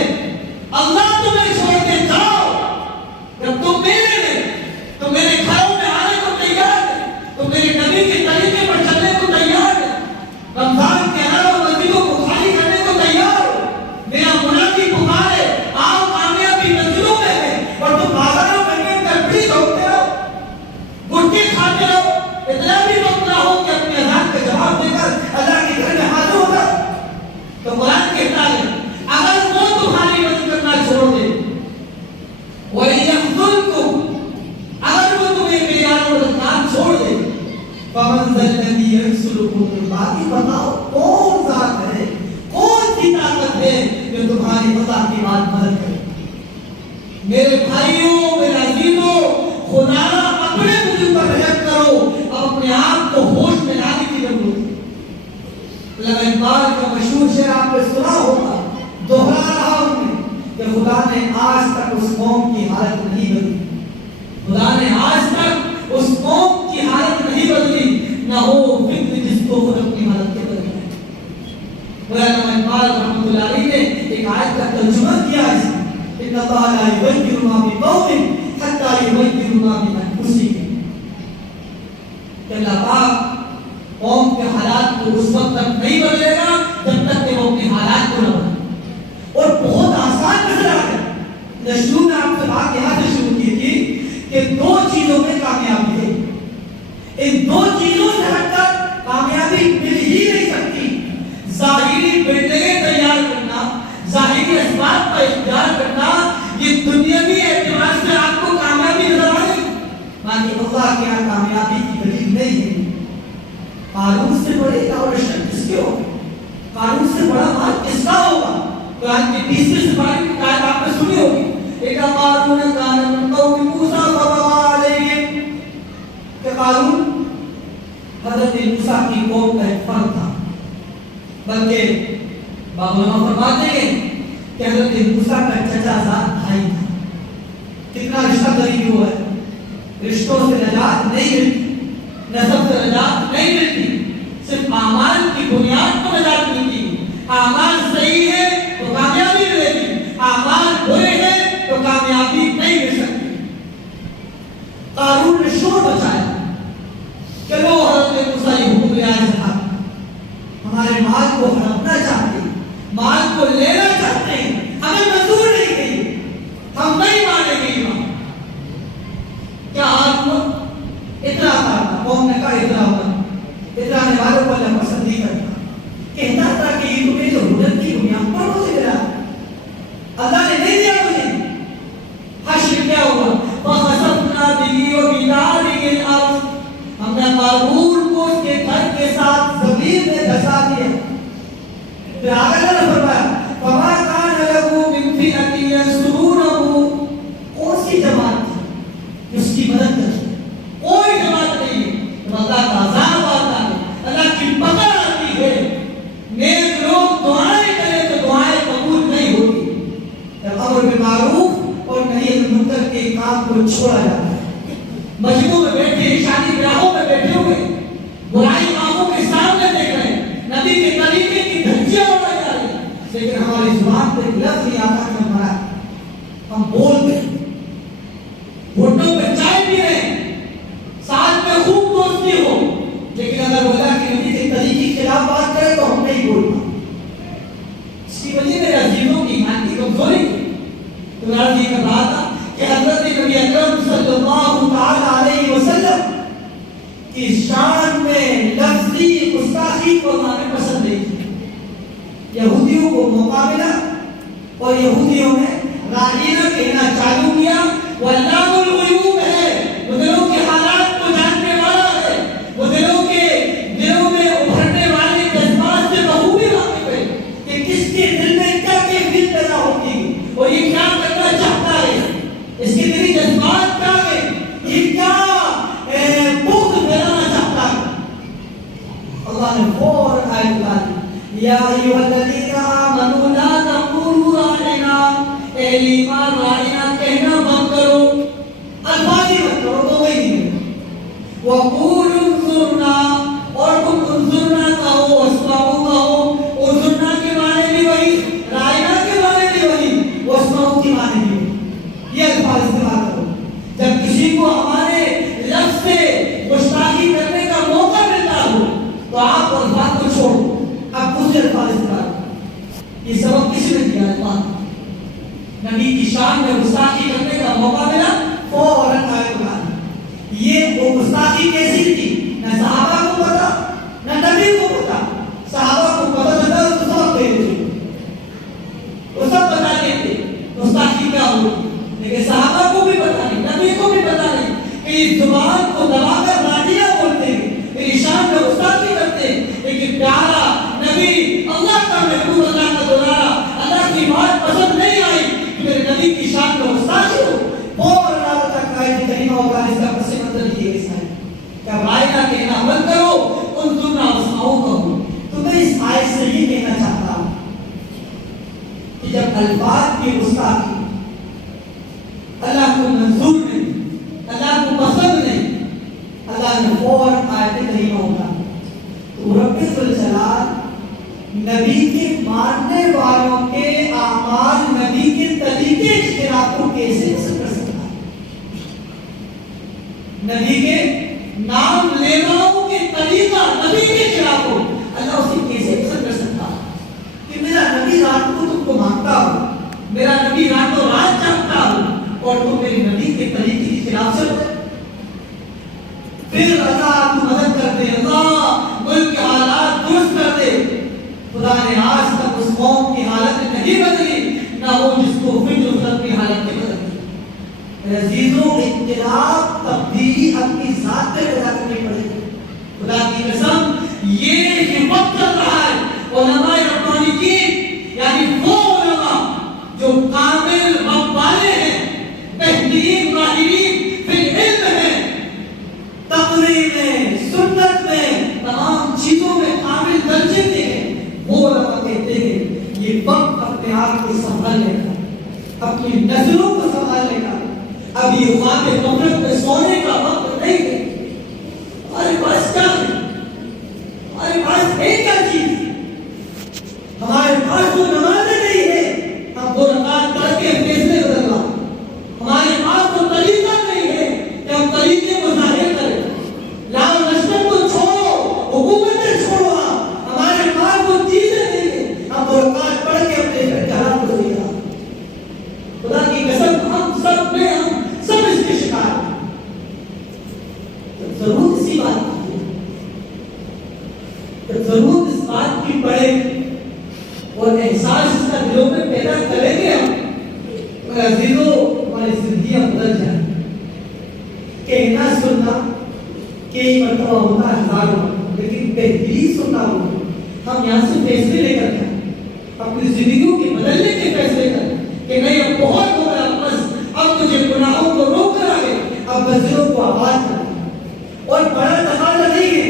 اللہ تمہیں چھوڑ دے جاؤ، جب تم میرے میں، تم میرے گھروں میں آنے کو تیار ہے، تم میرے نبی کے طریقے پر چلنے کو تیار ہے، رمضان کے علاوہ مسجدوں کو خالی کرنے کو تیار ہو، میرا منادی پکارے آؤ کامیابی مسجدوں میں ہے، اور تم بازاروں میں کر بھی ہوتے ہو، گٹکے کھاتے ہو. اتنا بھی وقت نہ ہو کہ اپنے اذان کا جواب دے کر اللہ کے گھر میں حاضر ہو کر. تو قرآن کہتا ہے اگر وہ تمہاری مدد کرنا چھوڑ دے، وَإِن يَخْذُلْكُمْ، اگر وہ تمہیں میرا مددگار چھوڑ دے، فَمَنْ ذَا الَّذِي يَنصُرُكُم مِّن بَعْدِهِ. بتاؤ کون ذات ہے، کون سی طاقت ہے جو تمہاری مدد کی بات مدد کرے. میرے بھائیوں، میرے عزیزوں، خدا اپنے وجود پر رحم کرو، اور اپنے آپ کو ہوش میں لانے کی ضرورت ہے. علامہ اقبال کا مشہور شعر آپ نے سنا ہوگا، دوہرا رہا ہوں میں کہ خدا نے آج تک اس قوم کی حالت نہیں بدلی. خدا نے آج تک اس قوم کی حالت نہیں بدلی، نہ ہو فکر جس کو خود اپنی مدد کے بدلے. علامہ اقبال رحمۃ اللہ علیہ نے ایک آیت کا ترجمہ کیا ہے، ان اللہ لا یغیر ما بقوم حتی یغیروا ما بانفسہم، کہ اللہ پاک قوم کے حالات کو اس وقت تک نہیں بدلے گا جب تک کہ وہ اپنے حالات کو نہ بدلے. اور بہت آسان مسئلہ ہے. شروع میں آپ سے بات یہاں سے شروع کی تھی کہ 2 چیزوں میں کامیابی ہے. ان 2 چیزوں سے ہٹ کر کامیابی مل ہی نہیں سکتی. ظاہری بلڈنگیں تیار کرنا، ظاہری اسباب کا اختیار کرنا، یہ دنیاوی اعتبار سے آپ کو کامیابی نظر آئے، باقی اللہ کے یہاں کامیابی کی دلیل نہیں ہے. قرآن کی 30 سپارے کی آیت آپ نے سنی ہوگی. ایک قارون کان من قوم موسیٰ فبغى علیہم کہ قارون حضرت موسیٰ کی قوم کا ایک فرد تھا. بلکہ بعض علماء فرماتے ہیں کہ حضرت موسیٰ کا چچا زاد بھائی تھا. کتنا رشتہ قریبی ہوا ہے. رشتوں سے نجات نہیں ملتی, نسب سے نجات نہیں ملتی, صرف اعمال کی بنیاد پر نجات ملتی. اعمال صحیح ہے تو کامیابی ملے گی, اعمال برے ہیں تو کامیابی نہیں مل سکتی. قارون نے شور مچایا کہ لو حضرت موسیٰ یہ حکم لے آئے تھا, ہمارے مال کو ہڑپنا چاہتے ہیں, مال کو لینا چاہتے ہیں, ہمیں منظور نہیں گئی, ہم نہیں مانیں گے ایمان. کیا حال ہوا؟ اتنا تھا قوم نے کہا اتنا ہوا. اترانے والوں کو اللہ پسند نہیں کرتا. کہتا تھا کہ یہ تمہیں جو حجت کی بنیاد پر ہو سے ملا, اللہ نے نہیں دیا مجھے. حشر کیا ہوا؟ فَخَسَفْنَا بِهِ وَبِدَارِهِ الْأَرْضِ, ہم نے قارون کو اس کے گھر کے ساتھ زمین میں دھسا دیا. پھر آگے اللہ نے فرمایا فَمَا كَانَ لَهُ مِنْ فِئَةٍ يَنْصُرُونَهُ, کون سی جماعت تھی اس کی مدد کرتی؟ کوئی جماعت نہیں ہے. اللہ کا عذاب آتا ہے, اللہ کی پکڑ آتی ہے. نیک لوگ دعائیں کریں تو دعائیں قبول نہیں ہوتی. امر بالمعروف اور نہی عن المنکر کے کام کو چھوڑا جاتا ہے. مسجدوں میں بیٹھے, شادی بیاہوں میں بیٹھے ہوئے, برائی آنکھوں کے سامنے دیکھ رہے ہیں, نبی کے طریقے کی دھجیاں اڑائی جا رہی ہیں, لیکن ہماری زبان پہ ایک لفظ نہیں آتا کہ ہمارا ہم بولتے ہیں. گھٹنوں پہ چائے پی رہے ہیں, ساتھ میں خوب دوستی ہو, لیکن اگر بولا کہ نبی کے طریقے کے خلاف بات کرے تو ہم نہیں بولنا. اس کی وجہ میرے عزیزوں کی ایمان کی کمزوری ہے. تو میں عرض یہ کر رہا تھا کہ حضرت نبی اکرم صلی اللہ تعالی علیہ وسلم کی شان میں لفظی گستاخی کو اللہ نے پسند نہیں کی. یہودیوں کو موقع ملا اور یہودیوں نے راہینہ کہنا چالو کیا. وہ علام الغیوب ہے, وہ دلوں کے حالات کو جاننے والا ہے, وہ دلوں میں ابھرنے والے جذبات سے بخوبی واقف ہے کہ کس کے دل میں کیا کیفیت پیدا ہوتی ہے اور یہ کیا کرنا چاہتا ہے, اس کے دلی جذبات کیا ہے, یہ کیا بغض پھیلانا چاہتا ہے. اللہ نے فوراً آیت ڈالی یا ایھا الذین آمنوا لا تقولوا راعنا, اے ایمان راعنا کہنا بند کرو, الفاظ ہی مت کرو تو وہی نہیں. وقولوا انظرنا, اور تم انظرنا کہو, واسمعوا کہو. انظرنا کے معنی بھی وہی, راعنا کے معنی بھی وہی, واسمعوا کے معنی بھی وہی. یہ الفاظ استعمال کرو. جب کسی کو ہمارے لفظ سے گستاخی کرنے کا موقع ملتا ہو تو آپ الفاظ کو چھوڑو, اب دوسرے الفاظ استعمال کرو. یہ سبب کسی نے دیا ہے؟ نبی کی شان میں گستاخی کرنے کا موقع ملا, فوراً آیت ڈالی. یہ وہ گستاخی کیسی تھی, نہ صحابہ کو پتا نہ نبی کو پتا. صحابہ کو پتا چلا تو سب کہتے تھے, وہ سب بتاتے تھے گستاخی کیا ہوگی, لیکن صحابہ کو بھی پتا نہیں, نبی کو بھی پتا نہیں کہ اس زبان کو دبا کر راجیہ بولتے ہیں, میری شان میں گستاخی کرتے ہیں. لیکن پیارا نبی, اللہ کا محبوب, اللہ کا دلارا, اللہ کی بات پسند نہیں آئی کہ میرے نبی کی شان میں گستاخی ہو. اور اللہ تک آئے کہ کریمہ ہوگا اس کا پس منظر یہ اس ہے کہ رائنا کہنا بند کرو, انظرنا واسمعوا کہو. تو میں اس آیت سے یہ کہنا چاہتا ہوں کہ جب الفاظ کی گستاخی اللہ کو منظور نہیں, اللہ کو پسند نہیں, اللہ نے فوراً آیت کریمہ ہوگا. تو رب الجلال نبی کے ماننے والوں کے اعمال, نبی کے طریقے اختلاف کو کیسے پسند کر سکتا ہے؟ نبی کے نام لیواؤں کے طریقہ نبی کے خلاف ہو, اللہ اسے کیسے پسند کر سکتا ہے؟ کہ میرا نبی رات کو تم کو مانگتا ہو, میرا نبی راتوں رات جاگتا ہو, اور تم میری نبی کے طریقے کے خلاف سے ہو. پھر اللہ آپ کو مدد کر دے, اللہ ملک کے حالات درست کر دے. خدا نے آج تک اس قوم کی حالت نہیں بدلی, نہ وہ جس کو فکر حضرت کی حالت میں بدلی. عزیزوں, اختلاف تبدیلی اپنی ذات پہ پیدا کرنی پڑے گی. خدا کی قسم یہ وقت چل رہا ہے علماء ربانی کی, یعنی وہ علماء جو کامل رب والے ہیں، بہترین ماہرین فی العلم ہیں، تقریر میں، سنت میں، تمام چیزوں میں کامل درجے کے ہیں، وہ علماء کہتے ہیں یہ وقت اپنے آپ کو سنبھالنے کا، اپنی نظروں کو سنبھالنے کا، اب یہ خواب غفلت میں سونے کا وقت نہیں ہے۔ ہمارے پاس کیا ہے؟ ہمارے پاس ہے کیا چیز؟ ہمارے پاس تو نمازیں نہیں ہے، ہم 2 رکعت پڑھ کے فیصلے بدلوا۔ ہمارے پاس تو طریقہ نہیں ہے کہ ہم طریقے کو ظاہر کریں۔ لاؤ نشر کو چھوڑو، حکومتیں چھوڑو، ہمارے پاس وہ چیزیں نہیں ہیں، ہم 2 رکعت پڑھ کے اپنے امتحان کو دیا۔ خدا کی قسم ہم سب میں ہم سب اس کے شکار ہیں۔ ضرور اسی بات کی ہے، ضرور اس بات کی پڑے اور احساس اس کا دلوں میں پیدا کریں گے ہم، عزیزوں ہماری زندگیاں بدل جائیں۔ کہنا سننا کئی مرتبہ ہوتا ہے، 1000 مرتبہ، لیکن بہترین سننا ہوتا ہم یہاں سے فیصلے لے کر جائیں، اپنی زندگیوں کے بدلنے کے فیصلے کریں کہ نہیں اب بہت ہو گیا، بس اب مجھے گناہوں کو روک کر آگے، اب بزروں کو آباد کرنا۔ اور بڑا تقاضا نہیں ہے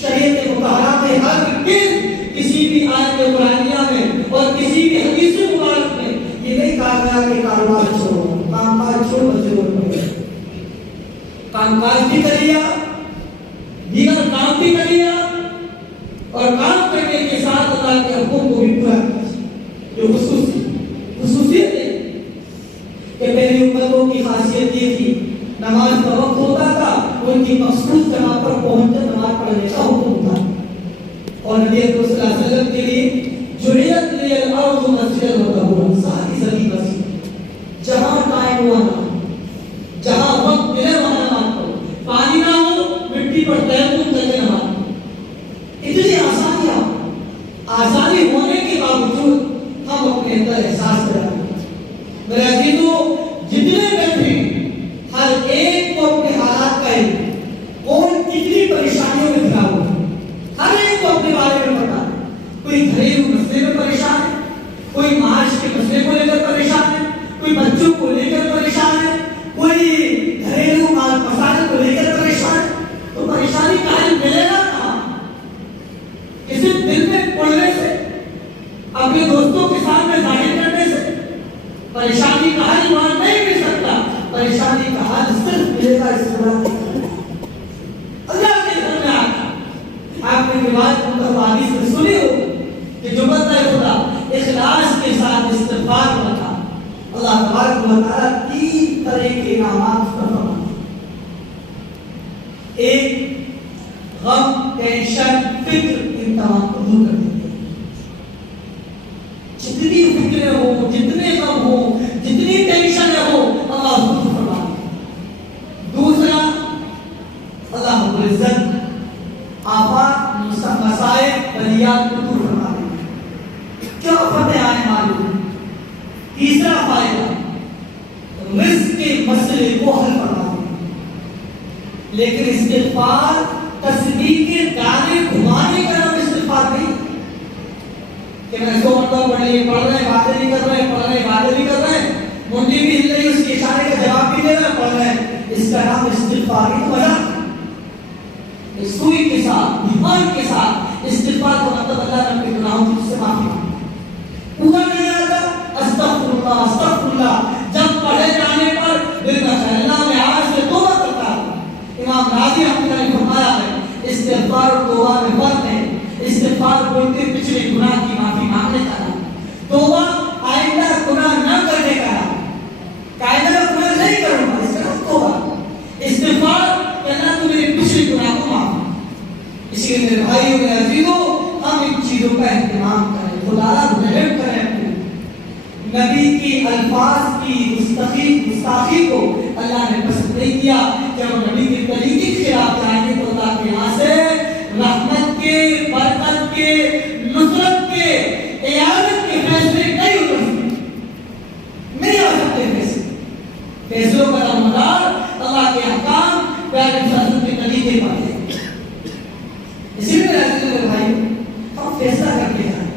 شریعت مطہرہ میں ہر کسی بھی آیت قرآنیہ میں اور کسی بھی حدیث مبارک میں یہ نہیں کہا گیا کہ کاروبار چھوڑو، کام کاج چھوڑو، بزروں کو کام کاج بھی کر لیا، دیگر کام بھی کر لیا، اور کام کرنے کے ساتھ اللہ کے حکم کو بھی پورا کیا۔ جو خصوصیت ہے کہ پہلی امتوں کی خاصیت یہ تھی نماز کا وقت ہوتا تھا، ان کی مخصوص جگہ پر پہنچ کر نماز پڑھنے کا حکم تھا، اور نبی اکرم صلی اللہ علیہ وسلم کے لیے جعلت لی الارض مسجدا وطہورا، ساری زمین مسجد، جہاں ٹائم ہوا نہ، جہاں وقت ملے وہاں نماز پڑھو، پانی نہ ہو مٹی پر تیمم کر کے نماز پڑھو۔ اتنی آسانی ہونے کے باوجود ہم اپنے اندر احساس کریں۔ میرے عزیزوں جتنے بیٹھے ہر ایک کو اپنے حالات کا علم، کون کتنی پریشانیوں میں گھرا ہوا ہے، ہر ایک کو اپنے بارے میں پتا ہے۔ کوئی گھریلو مسئلے میں پریشان ہے، کوئی معاش کے مسئلے کو لے کر پریشان ہے، کوئی بچوں کو لے کر پریشان ہے، کوئی گھریلو مسائل کو لے کر پریشان ہے۔ تو پریشانی کا حل ملے گا کہاں؟ کسی دل میں پڑھنے سے، اپنے دوستوں کے سامنے ظاہر کرنے سے پریشانی کا حل وہاں نہیں مل سکتا۔ پریشانی کا حل صرف ملے گا استغفار اللہ کے گھر میں آ کر۔ آپ نے یہ بات حدیث میں سنی ہو کہ جو بندہ خدا اخلاص کے ساتھ استغفار کرتا اللہ تبارک و تعالیٰ 3 طرح کے انعامات فرماتا ہے۔ ایک غم، ٹینشن، فکر، ان تمام کو دور کر دیتے ہیں۔ جتنی فکریں ہو، جتنے غم ہو، جتنی ٹینشن ہو، اللہ دور فرما دیتا ہے۔ دوسرا، اللہ رب العزت آفات، مسائل، بلیات کو دور فرما دیتا ہے۔ کیا فتح آنے معلوم؟ تیسرا فائدہ، رزق کے مسئلے کو حل فرما دیتا ہے۔ لیکن استغفار تسبیح کے دانے گھمانے کا نام استغفار نہیں کہ میں 100 مرتبہ پڑھ رہے ہیں، باتیں نہیں کر رہے ہیں، پڑھ رہے ہیں، باتیں نہیں کر رہے ہیں، منڈی بھی ہل رہی ہے، اس کے اشارے کا جواب بھی دے رہے ہیں، پڑھ رہے ہیں۔ اس کا نام استغفار نہیں، مذاق سوئی کے ساتھ، ایمان کے ساتھ استغفار کا مطلب اللہ نے اپنے گناہوں کی سے معافی مانگی۔ پورا نہیں آتا استغفر اللہ استغفر اللہ، جب پڑھے جانے پر دل کا خیال اللہ میں آج سے توبہ کرتا ہوں۔ امام راضی رحمۃ اللہ نے فرمایا ہے استغفار اور توبہ میں فرق ہے۔ استغفار بولتے پچھلے گناہ کی معافی مانگنے کا نام، توبہ آئندہ گناہ نہ کرنے کا نام، آئندہ گناہ نہیں کروں گا، اس کا نام توبہ۔ استغفار اللہ تو میرے پچھلے گناہ کو معاف۔ اس لیے میرے بھائیوں میرے عزیزوں ہم ان چیزوں کا اہتمام کریں، خدا رحم کریں اپنے نبی کی الفاظ کی گستاخی کو اللہ نے پسند نہیں کیا۔ جب نبی کے طریقے کے خلاف جائیں گے تو اللہ کے یہاں سے رحمت کے، برکت کے، نصرت کے، اعانت کے فیصلے نہیں اتر سکتے، نہیں آ سکتے۔ فیصلوں کا دارمدار اللہ کے احکام پیارے رسول کے طریقے پر ہے۔ اسی لیے میرے بھائی ہم فیصلہ کر کے جائیں۔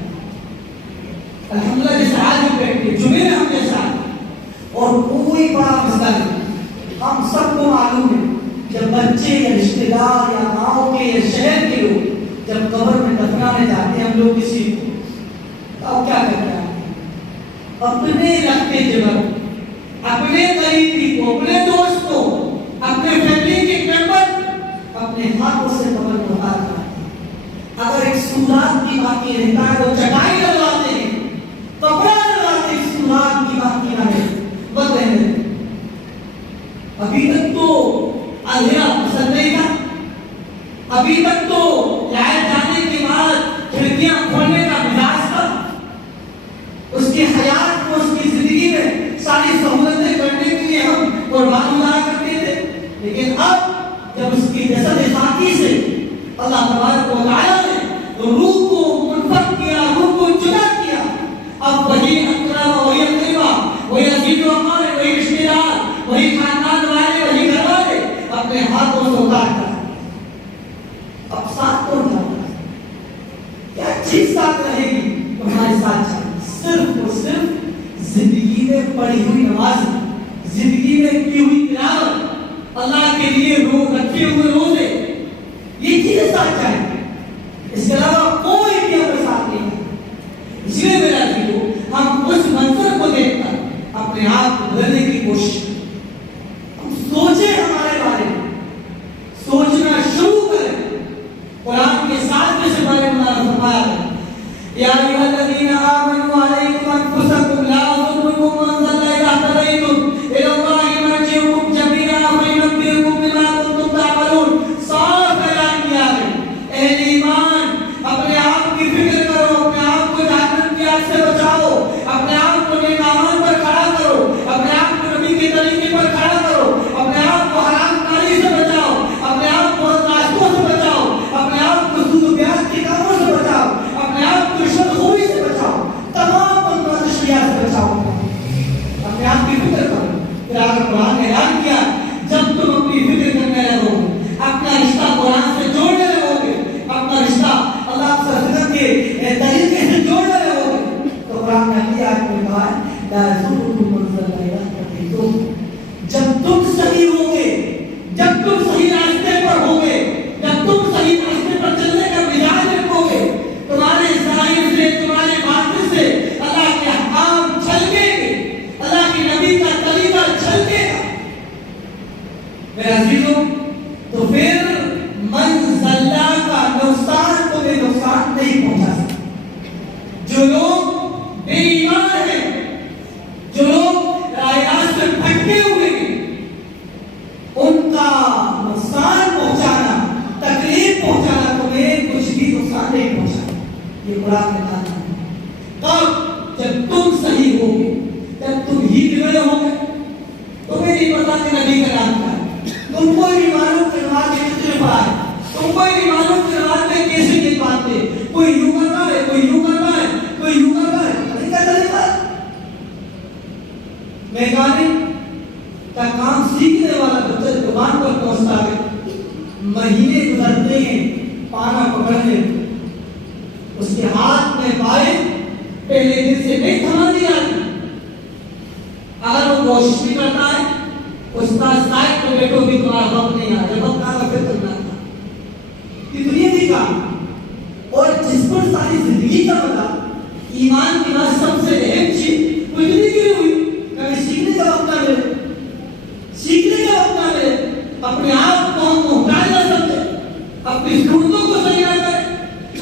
الحمدللہ جیسے آج ہم بیٹھے جمعے میں ہم کوئی بڑا مسئلہ نہیں. ہم سب کو معلوم ہے جب بچے یا رشتے دار یا گاؤں کے یا شہر کے لوگ جب قبر میں دفنانے جاتے ہیں ہم لوگ کسی کو تو کیا کرتے ہیں؟ اپنے رکھتے جگہ اپنے قریبی کو اپنے دوست کو اپنے فیملی کے ممبر اپنے ہاتھوں سے قبر کو اتار کرتے ہیں. اگر ایک سورات کی باقی رہتا ہے وہ چٹائی لگواتے ہیں کپڑا لگواتے ہیں سورات کی باقی رہے بند رہنے. ابھی تک تو اندھیرا پسند نہیں تھا, ابھی تک تو لائٹ جانے کے بعد کھڑکیاں کھولنے کا مزاج تھا, اس کی حیات کو اس کی زندگی میں ساری سہولتیں کرنے کے لیے ہم قربان ہوا کرتے تھے. لیکن اب جب اس کی جسد ذاتی سے اللہ تبارک و تعالیٰ نے روح کو منفرد کیا, روح کو جدا کیا, اب وہی اکرم وہی اقربا وہی عزیز و امان وہی رشتے دار وہی خاندان والے وہی گھر والے اپنے ہاتھوں سے اتار کر اب ساتھ کون جاتا ہے؟ کیا چیز ساتھ رہے گی ہمارے ساتھ چاہیے؟ صرف اور صرف زندگی میں پڑھی ہوئی نماز, زندگی میں کی ہوئی تلاوت, اللہ کے لیے رکھے ہوئے روزے, یہ چیزیں ساتھ چاہیے. اس کے علاوہ کوئی بھی ہمارے ساتھ نہیں ہے. اس لیے میرا جیو ہم اس منظر کو دیکھ کر اپنے آپ کو بدلنے کی کوشش کریں. ہم سوچیں ہمارے بارے میں, سوچنا شروع کریں. قرآن کے ساتھ میں سے بارے میں فرمایا ہے یا ایھا الذین آمنوا علیکم انفسکم لا یضرکم من ضل اذا اهتدیتم الی اللہ مرجعکم جمیعا فینبئکم بما کنتم تعملون. صاف اعلان کیا ہے اہل ایمان اپنے آپ کی فکر کرو, اپنے آپ کو جہنم کی آگ سے بچاؤ, اپنے آپ کو نیک اعمال پر کھڑا کرو, اپنے آپ کو نبی کے طریقے پر کھڑا کرو, اپنے آپ کو حرام کاری سے بچاؤ, اپنے آپ کو راستوں سے بچاؤ, اپنے آپ کو سود و بیاج کے کاموں سے بچاؤ, اپنے آپ کو رشوت خوری سے بچاؤ, تمام منکرات اشیاء سے بچاؤ. اپنے آپ کی فکر کرو. پھر آگے قرآن نے اعلان کیا جب تم اپنی فکر کرنے لگو گے, اپنا رشتہ قرآن سے جوڑنے لگو گے, اپنا رشتہ اللہ سے کے طریقے سے جوڑنے لگو گے, تو قرآن نے اگلی آیت میں کہا ہے لا یضرکم من ضل اذا اهتدیتم. جب تم صحیح ہوگے, جب تم صحیح راستے پر ہوگے, جب تم صحیح راستے پر چلنے کا مزاج رکھو گے, تمہارے ظاہر سے تمہارے باطن سے اللہ کے احکام چھلکیں گے, اللہ کے نبی کا طریقہ چھلکے گا. میرے عزیزوں تو پھر منزلہ کا نقصان تمہیں نقصان نہیں پہنچا سکتا. جو لوگ بے ایمان ہیں, جو لوگ راست سے بھٹکے ہوئے ہیں, ان کا نقصان پہنچانا, تکلیف پہنچانا تمہیں کچھ بھی نقصان نہیں پہنچانا. یہ قرآن میں کہا ہے. کب؟ جب تم صحیح ہوگے, جب تم ہی بگڑے ہوگے. تمہیں نہیں پتا کہ نبی کا نام کیا ہے, تم کو نہیں معلوم کہ نماز میں کتنے پڑھا ہے, تم کو نہیں معلوم کہ نماز میں کیسے نہیں پڑھتے, کوئی یوں کرنا ہے, کوئی یوں کرنا ہے, کوئی یوں کرنا ہے. طریقہ طریقہ میکانی کا کام سیکھنے والا بچہ دکان پر پہنچتا ہے, مہینے گزرتے ہیں پانا پکڑنے, اس کے ہاتھ میں بائیں پہلے دن سے نہیں تھما دی جاتی. اگر وہ کوشش بھی کرتا ہے اس کا سائٹ کو بیٹھو بھی تمہارا وقت نہیں آ جب وقت آگا پھر کرنا تھا. یہ دنیا کی کام اور جس پر ساری زندگی کا پتا ایمان کی بات سب سے اہم چیز وہ اتنی کیوں ہوئی کبھی سیکھنے کا وقت نہ ملے, سیکھنے کا وقت نہ ملے, اپنے آپ کو ہم محتاج نہ سمجھے, اپنی ضرورتوں کو صحیح نہ کرے,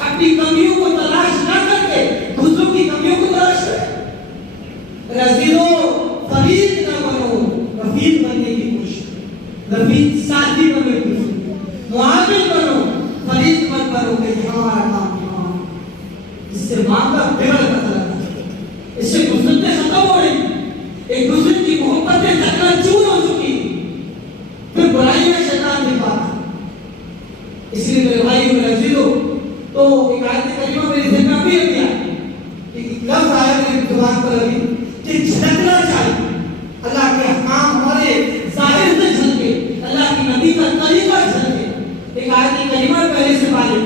اپنی کمیوں کو تلاش نہ کر کے دوسروں کی کمیوں کو تلاش کرے. عزیزوں فریق نہ بنو, رفیق بننے کی کوشش کرو, رفیق ساتھی بننے کی کوشش کرو, معاون بنو, فریق مت بنو کہ ہمارا کام ہمارا. اس سے ماں کا بگڑ پتہ لگتا ہے, اس سے گزرتے ختم ہو رہی, ایک دوسرے کی محبتیں جھکنا چور ہو چکی, پھر برائی میں شیطان نہیں پاتا. اس لیے میرے بھائی میرے عزیزوں تو ایک آیت کریمہ میرے ذہن میں ابھی آیا کہ ایک لفظ آیا میری زبان پر ابھی کہ جھلکنا چاہیے, اللہ کے احکام ہمارے ظاہر سے جھلکے, اللہ کی نبی کا طریقہ جھلکے. ایک آیت کریمہ پہلے سے پڑھیں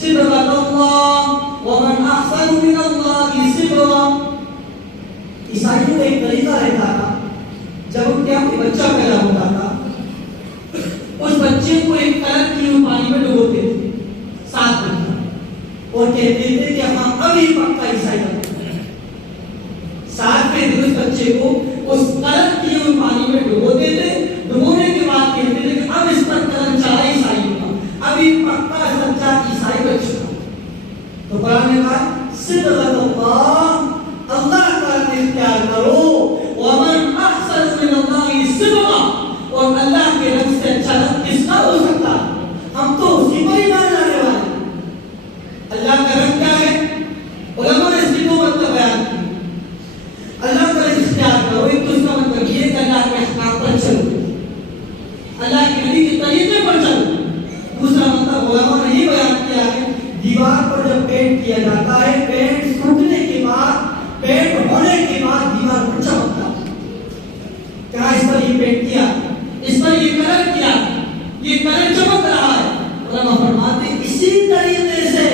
صبغۃ اللہ ومن احسن من اللہ صبغۃ. عیسائیوں کا ایک طریقہ رہتا تھا جب ان کے یہاں کوئی بچہ پیدا ہوتا تھا اس بچے کو ایک کلر کی پانی میں ڈبوتے تھے 7 بچے اور کہتے تھے کہ ہم ابھی پکا عیسائی بنتے ہیں. 7ویں دن اس بچے کو اس کلر کی پانی میں ڈبوتے تھے. ڈبونے کے بعد کہتے تھے کہ اب اس پر کلر چلا عیسائی ہوگا, ابھی پکا سچا عیسائی بن چکا. تو قرآن نے کہا صبغۃ اللہ, اللہ کا اختیار کرو. ومن احسن من اللہ صبغہ, اور اللہ کے رنگ سے اچھا رنگ کس کا ہو سکتا ہے؟ ہم تو اسی پر ہی مان لانے والے ہیں. اللہ کا رنگ کیا ہے؟ علماء نے اس کی 2 مطلب بیان کی. اللہ کا رنگ اختیار کرو, ایک تو اس کا مطلب یہ کہ اللہ کے احکام پر چلو, اللہ کے نبی کے طریقے پر چلو. دوسرا مطلب علماء نے یہ بیان کیا ہے دیوار پر جب پینٹ کیا جاتا ہے, پینٹ سوکھنے کے بعد, پینٹ ہونے کے بعد دیوار پر چمکتا ہے. کہاں اس پر یہ پینٹ کیا, اس پر یہ کلر کیا, یہ کلر چمک رہا ہے. علماء فرماتے ہیں اسی طریقے سے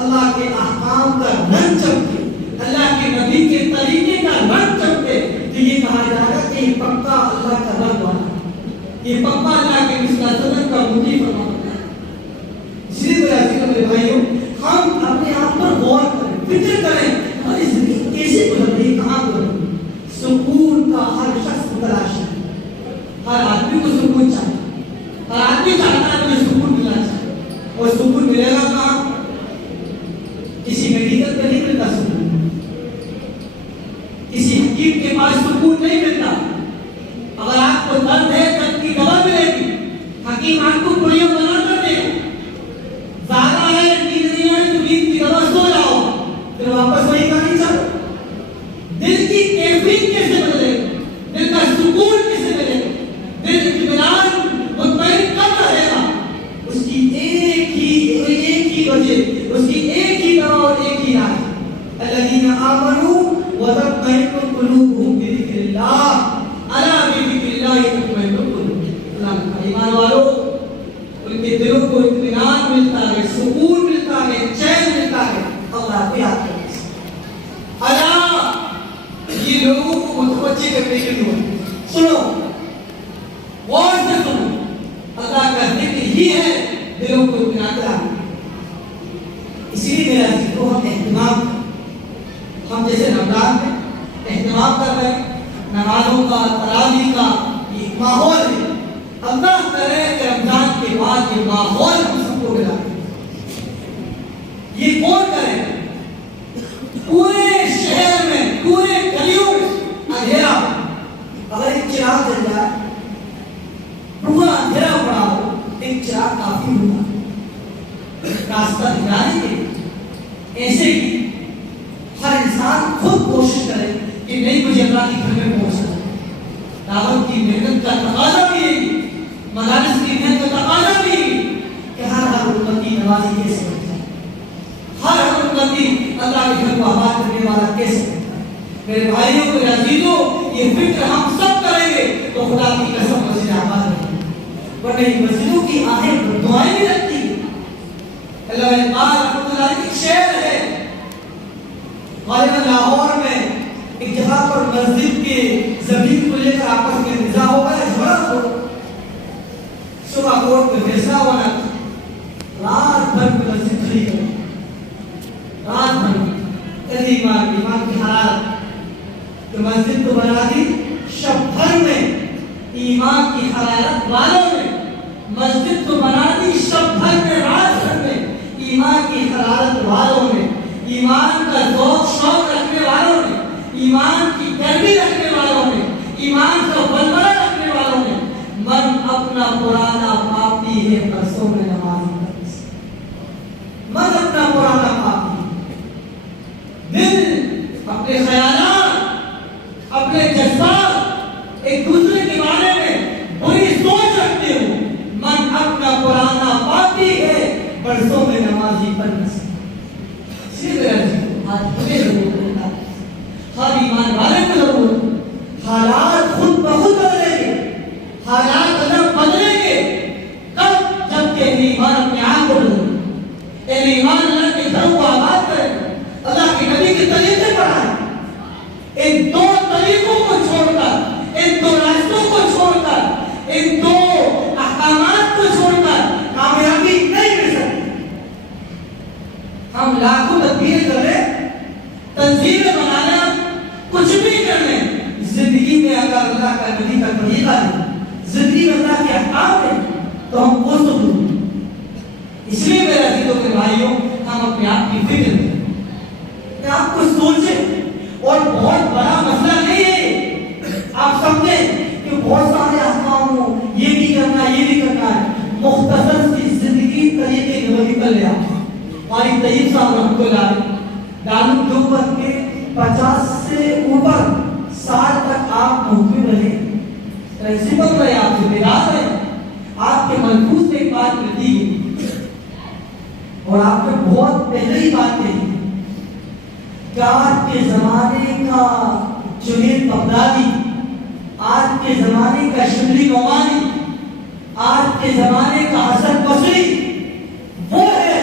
اللہ کے احکام کا رنگ چمکے, اللہ کے نبی کے طریقے کا رنگ چمکے, تو یہ کہا جائے گا کہ یہ پکا اللہ کا رنگ والا ہے, یہ پکا اللہ کے مسلسل کا مجھے فرماتا ہے. اسی طرح سے میرے بھائیوں, ہم اپنے آپ پر غور کریں, فکر کریں ہماری زندگی کیسے گزر رہی, کہاں گزر رہی. سکون کا ہر شخص تلاش ہے, ہر آدمی کو سکون چاہیے, ہر آدمی چاہتا ہے مجھے سکون ملنا چاہیے. اور سکون ملے گا کہاں؟ کسی میڈیکل پہ نہیں ملتا سکون, کسی حکیم کے پاس سکون نہیں ملتا. اگر آپ کو درد ہے درد کی دوا ملے گی, حکیم آپ کو گولیاں بنا کر دے گا. زیادہ ہے نیند نہیں آئی تو نیند کی دوا سو جاؤ, پھر واپس وہی کہانی چلو. دل کی کیفیت کیسے بدلے گا, دل کا سکون کیسے ملے گا, دل اطمینان مطمئن کب رہے گا؟ اس کی ایک ہی وجہ, اس کی ایک ہی دوا اور ایک ہی علاج, الذین آمنوا وتطمئن قلوبهم بذکر اللہ, الا بذکر اللہ تطمئن القلوب. اللہ کا ایمان والو, ان کے دلوں کو اطمینان ملتا ہے, سکون ملتا ہے, چین ملتا ہے اللہ کو یاد کرنے سے. اللہ یہ لوگوں کو متوجہ کرنے کے لیے سنو, غور سے سنو, اللہ کا ذکر ہی ہے دلوں کو اطمینان دلانا. اسی لیے میرا ذکر کو ہم اہتمام, ہم جیسے رمضان میں اہتمام کر رہے ہیں, نمازوں کا, تراویح کا یہ ماحول ہے. اللہ کرے کہ رمضان کے بعد یہ ماحول ہم سب کو ملا. یہ کون کرے؟ پورے شہر میں, پورے گلیوں میں اندھیرا, اگر ایک چراغ جل جائے, پورا اندھیرا پڑا ہو, ایک چراغ کافی ہوتا ہے راستہ دکھانے کے لیے. ایسے ہی ہر انسان خود کوشش کرے کہ نہیں مجھے اللہ کے گھر میں پہنچنا ہے. دعوت کی محنت کا تقاضا بھی ہے, مدارس کی محنت کا تقاضا بھی ہے کہ ہر امتی نمازی کیسے بنتا ہے, ہر امتی اللہ کے گھر کو آباد کرنے والا کیسے بنتا ہے. میرے بھائیوں کو عزیزوں, یہ فکر ہم سب کریں گے تو خدا کی قسم مسجد آباد رہے گی, ورنہ ان مسجدوں کی آہیں دعائیں بھی رکھتی ہیں. اللہ اقبال رحمۃ اللہ علیہ ایک شعر ہے, غالباً لاہور میں ایک جگہ پر مسجد کے زمین کو لے کر آپس میں نزاع ہو گیا, جھگڑا ہو, صبح کورٹ میں فیصلہ ہونا, رات بھر میں مسجد کھلی کر, رات بھر کل ایمان کی حالات تو مسجد کو بنا دی شب بھر میں, ایمان کی حرارت والوں نے مسجد کو بنا دی شب بھر میں, رات بھر میں ایمان کی حرارت والوں نے, ایمان کا ذوق شوق رکھنے والوں نے, ایمان کی گرمی رکھنے والوں نے, ایمان کا بلبلہ رکھنے والوں نے. من اپنا پرانا پاپی ہے برسوں میں نمازی کرنے سے, من اپنا پرانا پاپی, دل اپنے خیالات, اپنے جذبات ایک دوسرے کے بارے میں بری سوچ رکھتے ہو, من اپنا پرانا پاپی ہے برسوں میں نمازی بن نہ سکتا. آج ہمیں ضرورت ہے, ہر ایمان والے کو ضرورت ہے. حالات خود بخود بدلیں گے, حالات الگ بدلیں گے کب, جب کہ ایمان اپنے آپ کو بدلے, ایمان اللہ کے گھر کو آباد کرے, اللہ کے نبی کے طریقے پر آئے, ان 2 طریقوں کو چھوڑ کر, ان 2 ان دو احکامات کو چھوڑ کر کامیابی نہیں مل سکتی. ہم لاکھوں تدبیریں کر لیں، تنظیمیں بنا لیں، کچھ بھی کر لیں، زندگی میں اگر اللہ کا نبی کا طریقہ ہے، زندگی میں اللہ کے احکام ہے، تو ہم وہ سب دوں. اس لیے میرے عزیزوں کے بھائیوں، ہم اپنے آپ کی فکر کریں کہ آپ کو سوچیں، اور بہت بڑا مسئلہ نہیں ہے. آپ سمجھیں کہ بہت سارے احکام ہوں، یہ بھی کرنا ہے، یہ بھی کرنا ہے. مختصر سی زندگی طریقے کے وہی کر لیا. ہماری طیب صاحب رحمۃ اللہ علیہ دارالعلوم کے 50 سے اوپر سال تک آپ محکم رہے، پرنسپل رہے، آپ ذمہ دار رہے. آپ کے ملفوظ سے ایک بات ملتی ہے، اور آپ نے بہت پہلے ہی بات کہی کہ آج کے زمانے کا جنید بغدادی، آج کے زمانے کا شبلی نعمانی، آج کے زمانے کا حسن بصری وہ ہے.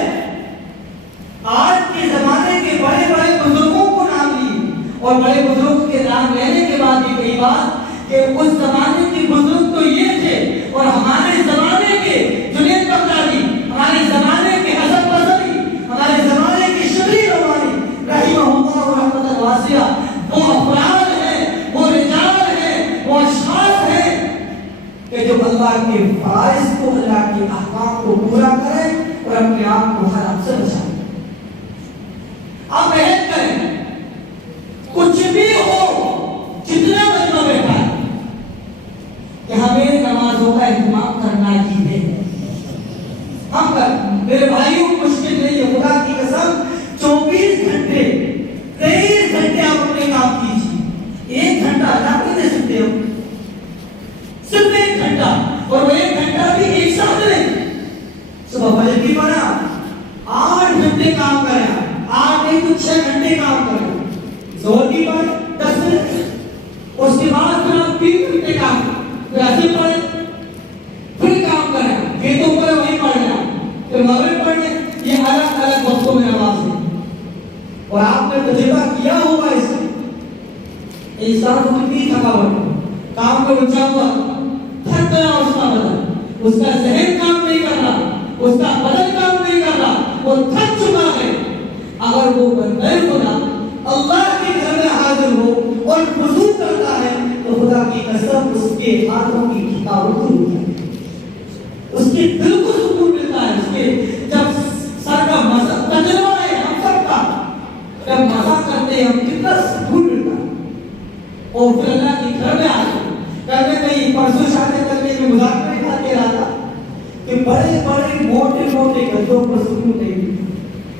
آج کے زمانے کے بڑے بڑے بزرگوں کو نام لیے، اور بڑے بزرگ کے نام لینے کے بعد یہ کئی بات کہ اس زمانے کے بزرگ تو یہ تھے، اور ہمارے زمانے کے جنید بغدادی، ہمارے زمانے کے حسن بصری، ہمارے زمانے کے شبلی نعمانی رحمہ اللہ رحمۃ واسعہ، وہ افراد ہیں، وہ رجال ہیں، وہ اشخاص ہیں کہ جو اللہ کے فرائض کو، اللہ کے احکام کو پورا کریں اور اپنے آپ کو حرام سے بچائیں. آپ محنت کریں، کچھ بھی ہو، جتنا مجمع بیٹھا ہے کہ ہمیں نمازوں کا اہتمام کرنا ہی ہے. ہم کر میرے بھائیوں مشکل نہیں ہے، خدا کی قسم 24 گھنٹے 23 گھنٹے آپ اپنے کام کیجیے. 1 گھنٹہ اللہ نہیں دے سکتے ہو، صرف 1 گھنٹہ، اور وہ 1 گھنٹہ بھی ایک ساتھ نہیں. صبح فجر کی پڑھا 8 گھنٹے کام کریں، 8 نہیں تو 6 گھنٹے کام کریں. زور کی پڑھیں 10 منٹ، اس کے بعد پھر آپ 3 گھنٹے کام کریں، پھر ایسے پڑھیں، پھر کام کریں، یہ تو اوپر وہی پڑھنا، پھر مغرب پڑھیں. یہ الگ الگ وقتوں میں نماز ہے. اور آپ نے تجربہ کیا ہوگا اس میں، انسان کو کتنی تھکاوٹ، کام کو رجا ہوا، تھک گیا اس کا بدن، اس کا ذہن کام نہیں کر رہا، اس کا بدن کام نہیں کر رہا، وہ تھک چکا ہے. اگر وہ بندہ خدا اللہ کے گھر میں حاضر ہو اور وضو کرتا ہے تو خدا کی قسم اس کے ہاتھوں کی تھکاوٹ دور ہو جاتی ہے، اس کے دل کو سکون ملتا ہے. اس کے جب سر کا مزہ تجربہ ہے ہم سب کا، جب مزہ کرتے ہیں ہم کتنا سکون ملتا ہے. اور پھر اللہ کے گھر میں آتے گھر میں کہیں پرسوں شادی کرنے میں مذاکرے میں کھاتے رہا کہ بڑے بڑے موٹے موٹے گدوں پر سکون نہیں ملتا.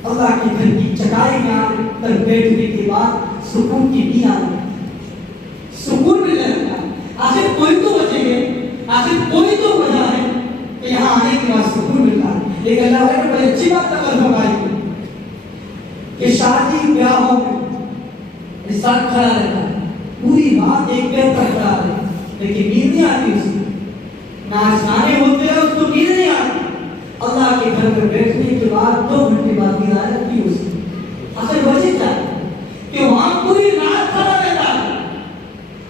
اللہ کے گھر کی چٹائی میں آنے تک بیٹھنے کے بعد سکون کی بھی آنے سکون ملنے لگتا ہے. آخر کوئی تو وجہ ہے، آخر کوئی تو وجہ ہے کہ یہاں آنے کے بعد سکون ملتا ہے. لیکن اللہ نے بڑی اچھی بات نقل فرمائی کہ شادی بیاہوں میں انسان کھڑا رہتا ہے، پوری رات ایک دیر تک کھڑا رہتا ہے، لیکن نیند نہیں آتی اس کو، ناچانے ہوتے ہیں اس کو نیند نہیں آتی. اللہ کے گھر میں بیٹھنے کے بعد 2 گھنٹے بعد نیند آ جاتی ہے اس کی. اصل وجہ کیا ہے کہ وہاں پوری رات کھڑا رہتا ہے،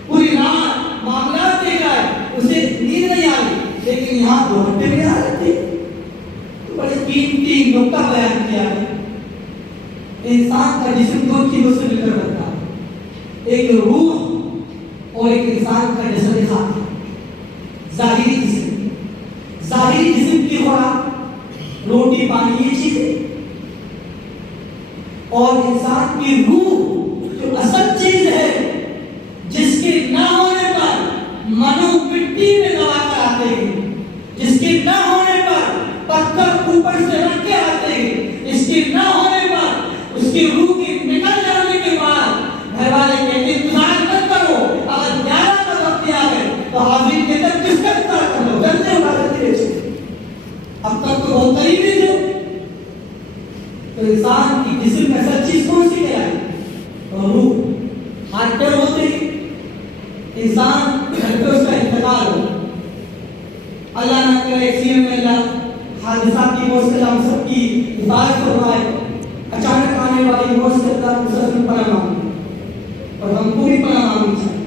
پوری رات معاملات دے گا، اسے نیند نہیں آئی، لیکن یہاں 2 گھنٹے میں آ جاتی. بڑے قیمتی نقطہ بیان کیا ہے. انسان کا جسم 2 چیزوں سے مل کر بنتا ہے، ایک روح اور ایک انسان کا جسد خاکی. ظاہری جسم، ظاہری جسم کی خوراک روٹی پانی یہ چیزیں، اور انسان کی روح جو اصل چیز ہے جس کے نہ ہونے پر منو مٹی میں دبا کر آتے ہیں، جس کے نہ ہونے پر پتھر اوپر سے رکھ کے آتے ہیں، جس کے نہ ہونے پر اس کی روح کی نکل جانے کے بعد گھر والے کہتے انتظار مت کرو، اگر 11 کا وقت آ گئے تو حاضر کے تک کس کا انتظار کر لو، جلدی اٹھا جلدی رہے، اب تک تو بہت قریب ہی تھے. تو انسان کی جسم میں اصل چیز کون سی ہے؟ اور روح. ہاتھ پیر ہوتے ہیں، انسان گھر پہ اس کا انتقال ہو، اللہ نہ کرے ایکسیڈنٹ میں اللہ حادثات کی موت سے ہم سب کی حفاظت فرمائے. اچانک آنے والی موت سے اللہ مسلسل پناہ مانگے اور ہم کو بھی پناہ مانگنی چاہیے.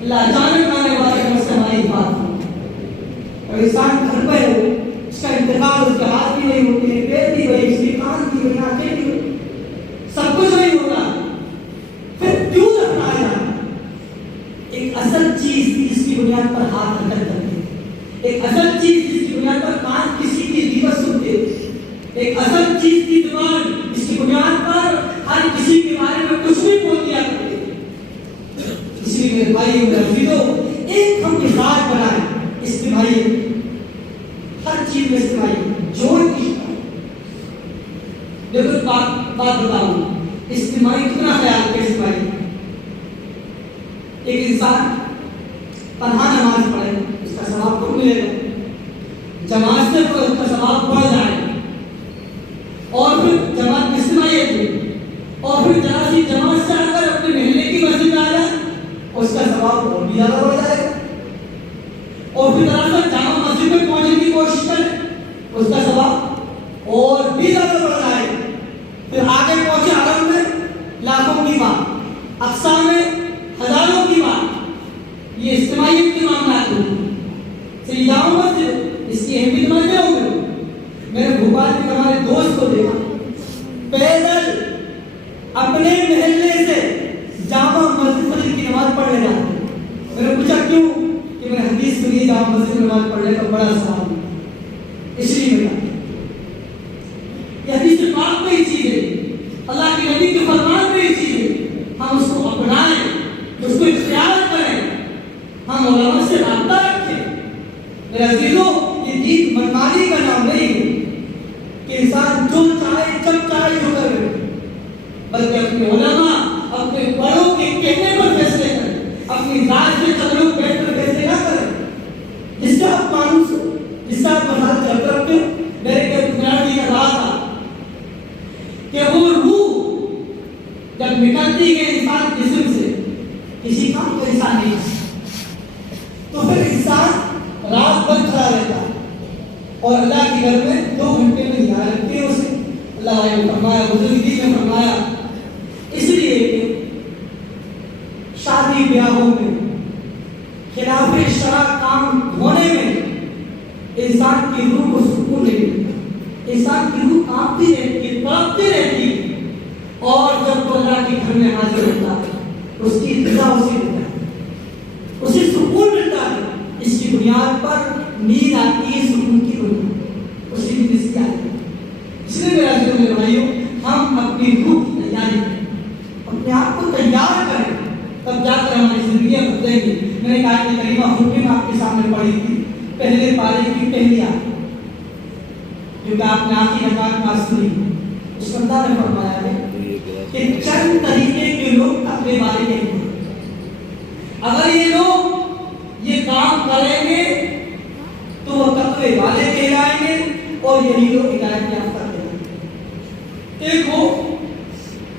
اللہ اچانک آنے والے موت سے ہماری حفاظت فرمائے. اور انسان گھر پہ ہو، اس کا انتقال، اس کے ہاتھ بھی نہیں ہوتے ہیں، پیر بھی وہی، اس کی کان بھی وہی، آنکھیں بھی وہی، سب کچھ نہیں ہوتا، پھر کیوں دفنایا جاتا؟ ایک اصل چیز تھی جس کی بنیاد پر ہاتھ حرکت کرتے تھے، ایک اصل چیز جس کی بنیاد پر کان کسی کی غیبت سنتے تھے، ایک اصل چیز تھی زبان جس کی بنیاد پر ہر کسی کے بارے میں کچھ بھی بول دیا کرتے تھے۔ اس لیے میرے بھائی میرے عزیزو، ایک ہم مزاج بنائیں اجتماعی، ہر چیز میں اجتماعی، جوڑ کی دیکھو بات بتاؤں، اجتماعی کتنا خیال کے اجتماعی، ایک انسان تنہا نماز پڑھے اس کا ثواب کم ملے گا، جماعت سے پڑھے اس کا ثواب بڑھ جائے گا، اور پھر جماعت اجتماعی ہے، اور پھر ذرا سی جماعت سے آ کر اپنے محلے کی مسجد میں آ جائے اس کا ثواب اور بھی زیادہ بڑھ جائے گا، اور پھر ذرا سا جامع مسجد میں پہنچنے کی کوشش کرے اس کا ثواب اور بھی زیادہ بڑھ جائے گا، پھر آگے پہنچے حرم میں لاکھوں کی بات، اقصیٰ میں ہزاروں کی بات، یہ اجتماعیت کے معاملات ہوتے ہیں۔ صرف جامع مسجد اس کی اہمیت مانتے ہوں گے، میں نے بھوپال میں ہمارے دوست کو دیکھا پیدل اپنے محلے سے جامع مسجد کی نماز پڑھنے جاتے ہیں، میں نے پوچھا کیوں؟ کہ میں حدیث سنی جامع مسجد میں نماز پڑھنے کا بڑا ثواب ہے، اس لیے میں یہ حدیث پاک میں ہی چیز ہے، اللہ کے نبی کے فرمان میں ہی چیز ہے، ہم اس کو اپنائیں، اس کو اختیار کریں، ہم علماء سے رابطہ رکھیں۔ میرے عزیزوں، یہ دین منمانی کا نام نہیں ہے کہ انسان جو چاہے جب چاہے جو کرے، بلکہ اپنے علماء اپنے بڑوں کے کہنے پر فیصلے کریں، اپنی ذات سے تعلق بیٹھ کر فیصلے نہ کریں، جس کا آپ مانوس ہو، جس کا آپ مسائل رکھ رکھتے ہو۔ میرے ایک بنیادی کا رہا تھا کہ وہ روح جب نکلتی ہے انسان جسم سے کسی کام کو انسان نہیں کرتا، تو پھر انسان رات بھر کھڑا رہتا ہے اور اللہ کے گھر میں 2 گھنٹے میں نگاہ رکھتے ہیں اسے، اللہ نے فرمایا، بزرگی نے فرمایا، اس لیے کہ شادی بیاہوں میں خلاف شرع کام ہونے میں انسان کی روح کو سکون نہیں ملتا، انسان کی روح کانپتی رہتی ہے، تڑپتی رہتی ہے، اور جب وہ اللہ کے گھر میں حاضر ہوتا ہے اس کی رضا اسے ملتا ہے، اسے سکون ملتا ہے، اس کی بنیاد پر نیند آتی ہے، سکون کی بنیاد اسی کی نسبت آتی ہے۔ اس لیے میرا عزیزو میرے بھائیو، ہم اپنی روح کی تیاری کریں، اپنے آپ کو تیار کریں، تب جا کر ہماری زندگیاں بدلیں گی۔ میں نے کہا کہ کریمہ خود میں آپ کے سامنے پڑھی تھی پہلے پارے کی پہلی آیت، جو کہ آپ نے آخری رکعت میں سنی، اس میں اللہ نے فرمایا ہے کہ چند طریقے کے لوگ اپنے بارے میں ہیں، اگر یہ لوگ یہ کام کریں گے تو وہ تقوی والے کہلائیں گے، اور یہی لوگ ہدایت یافتہ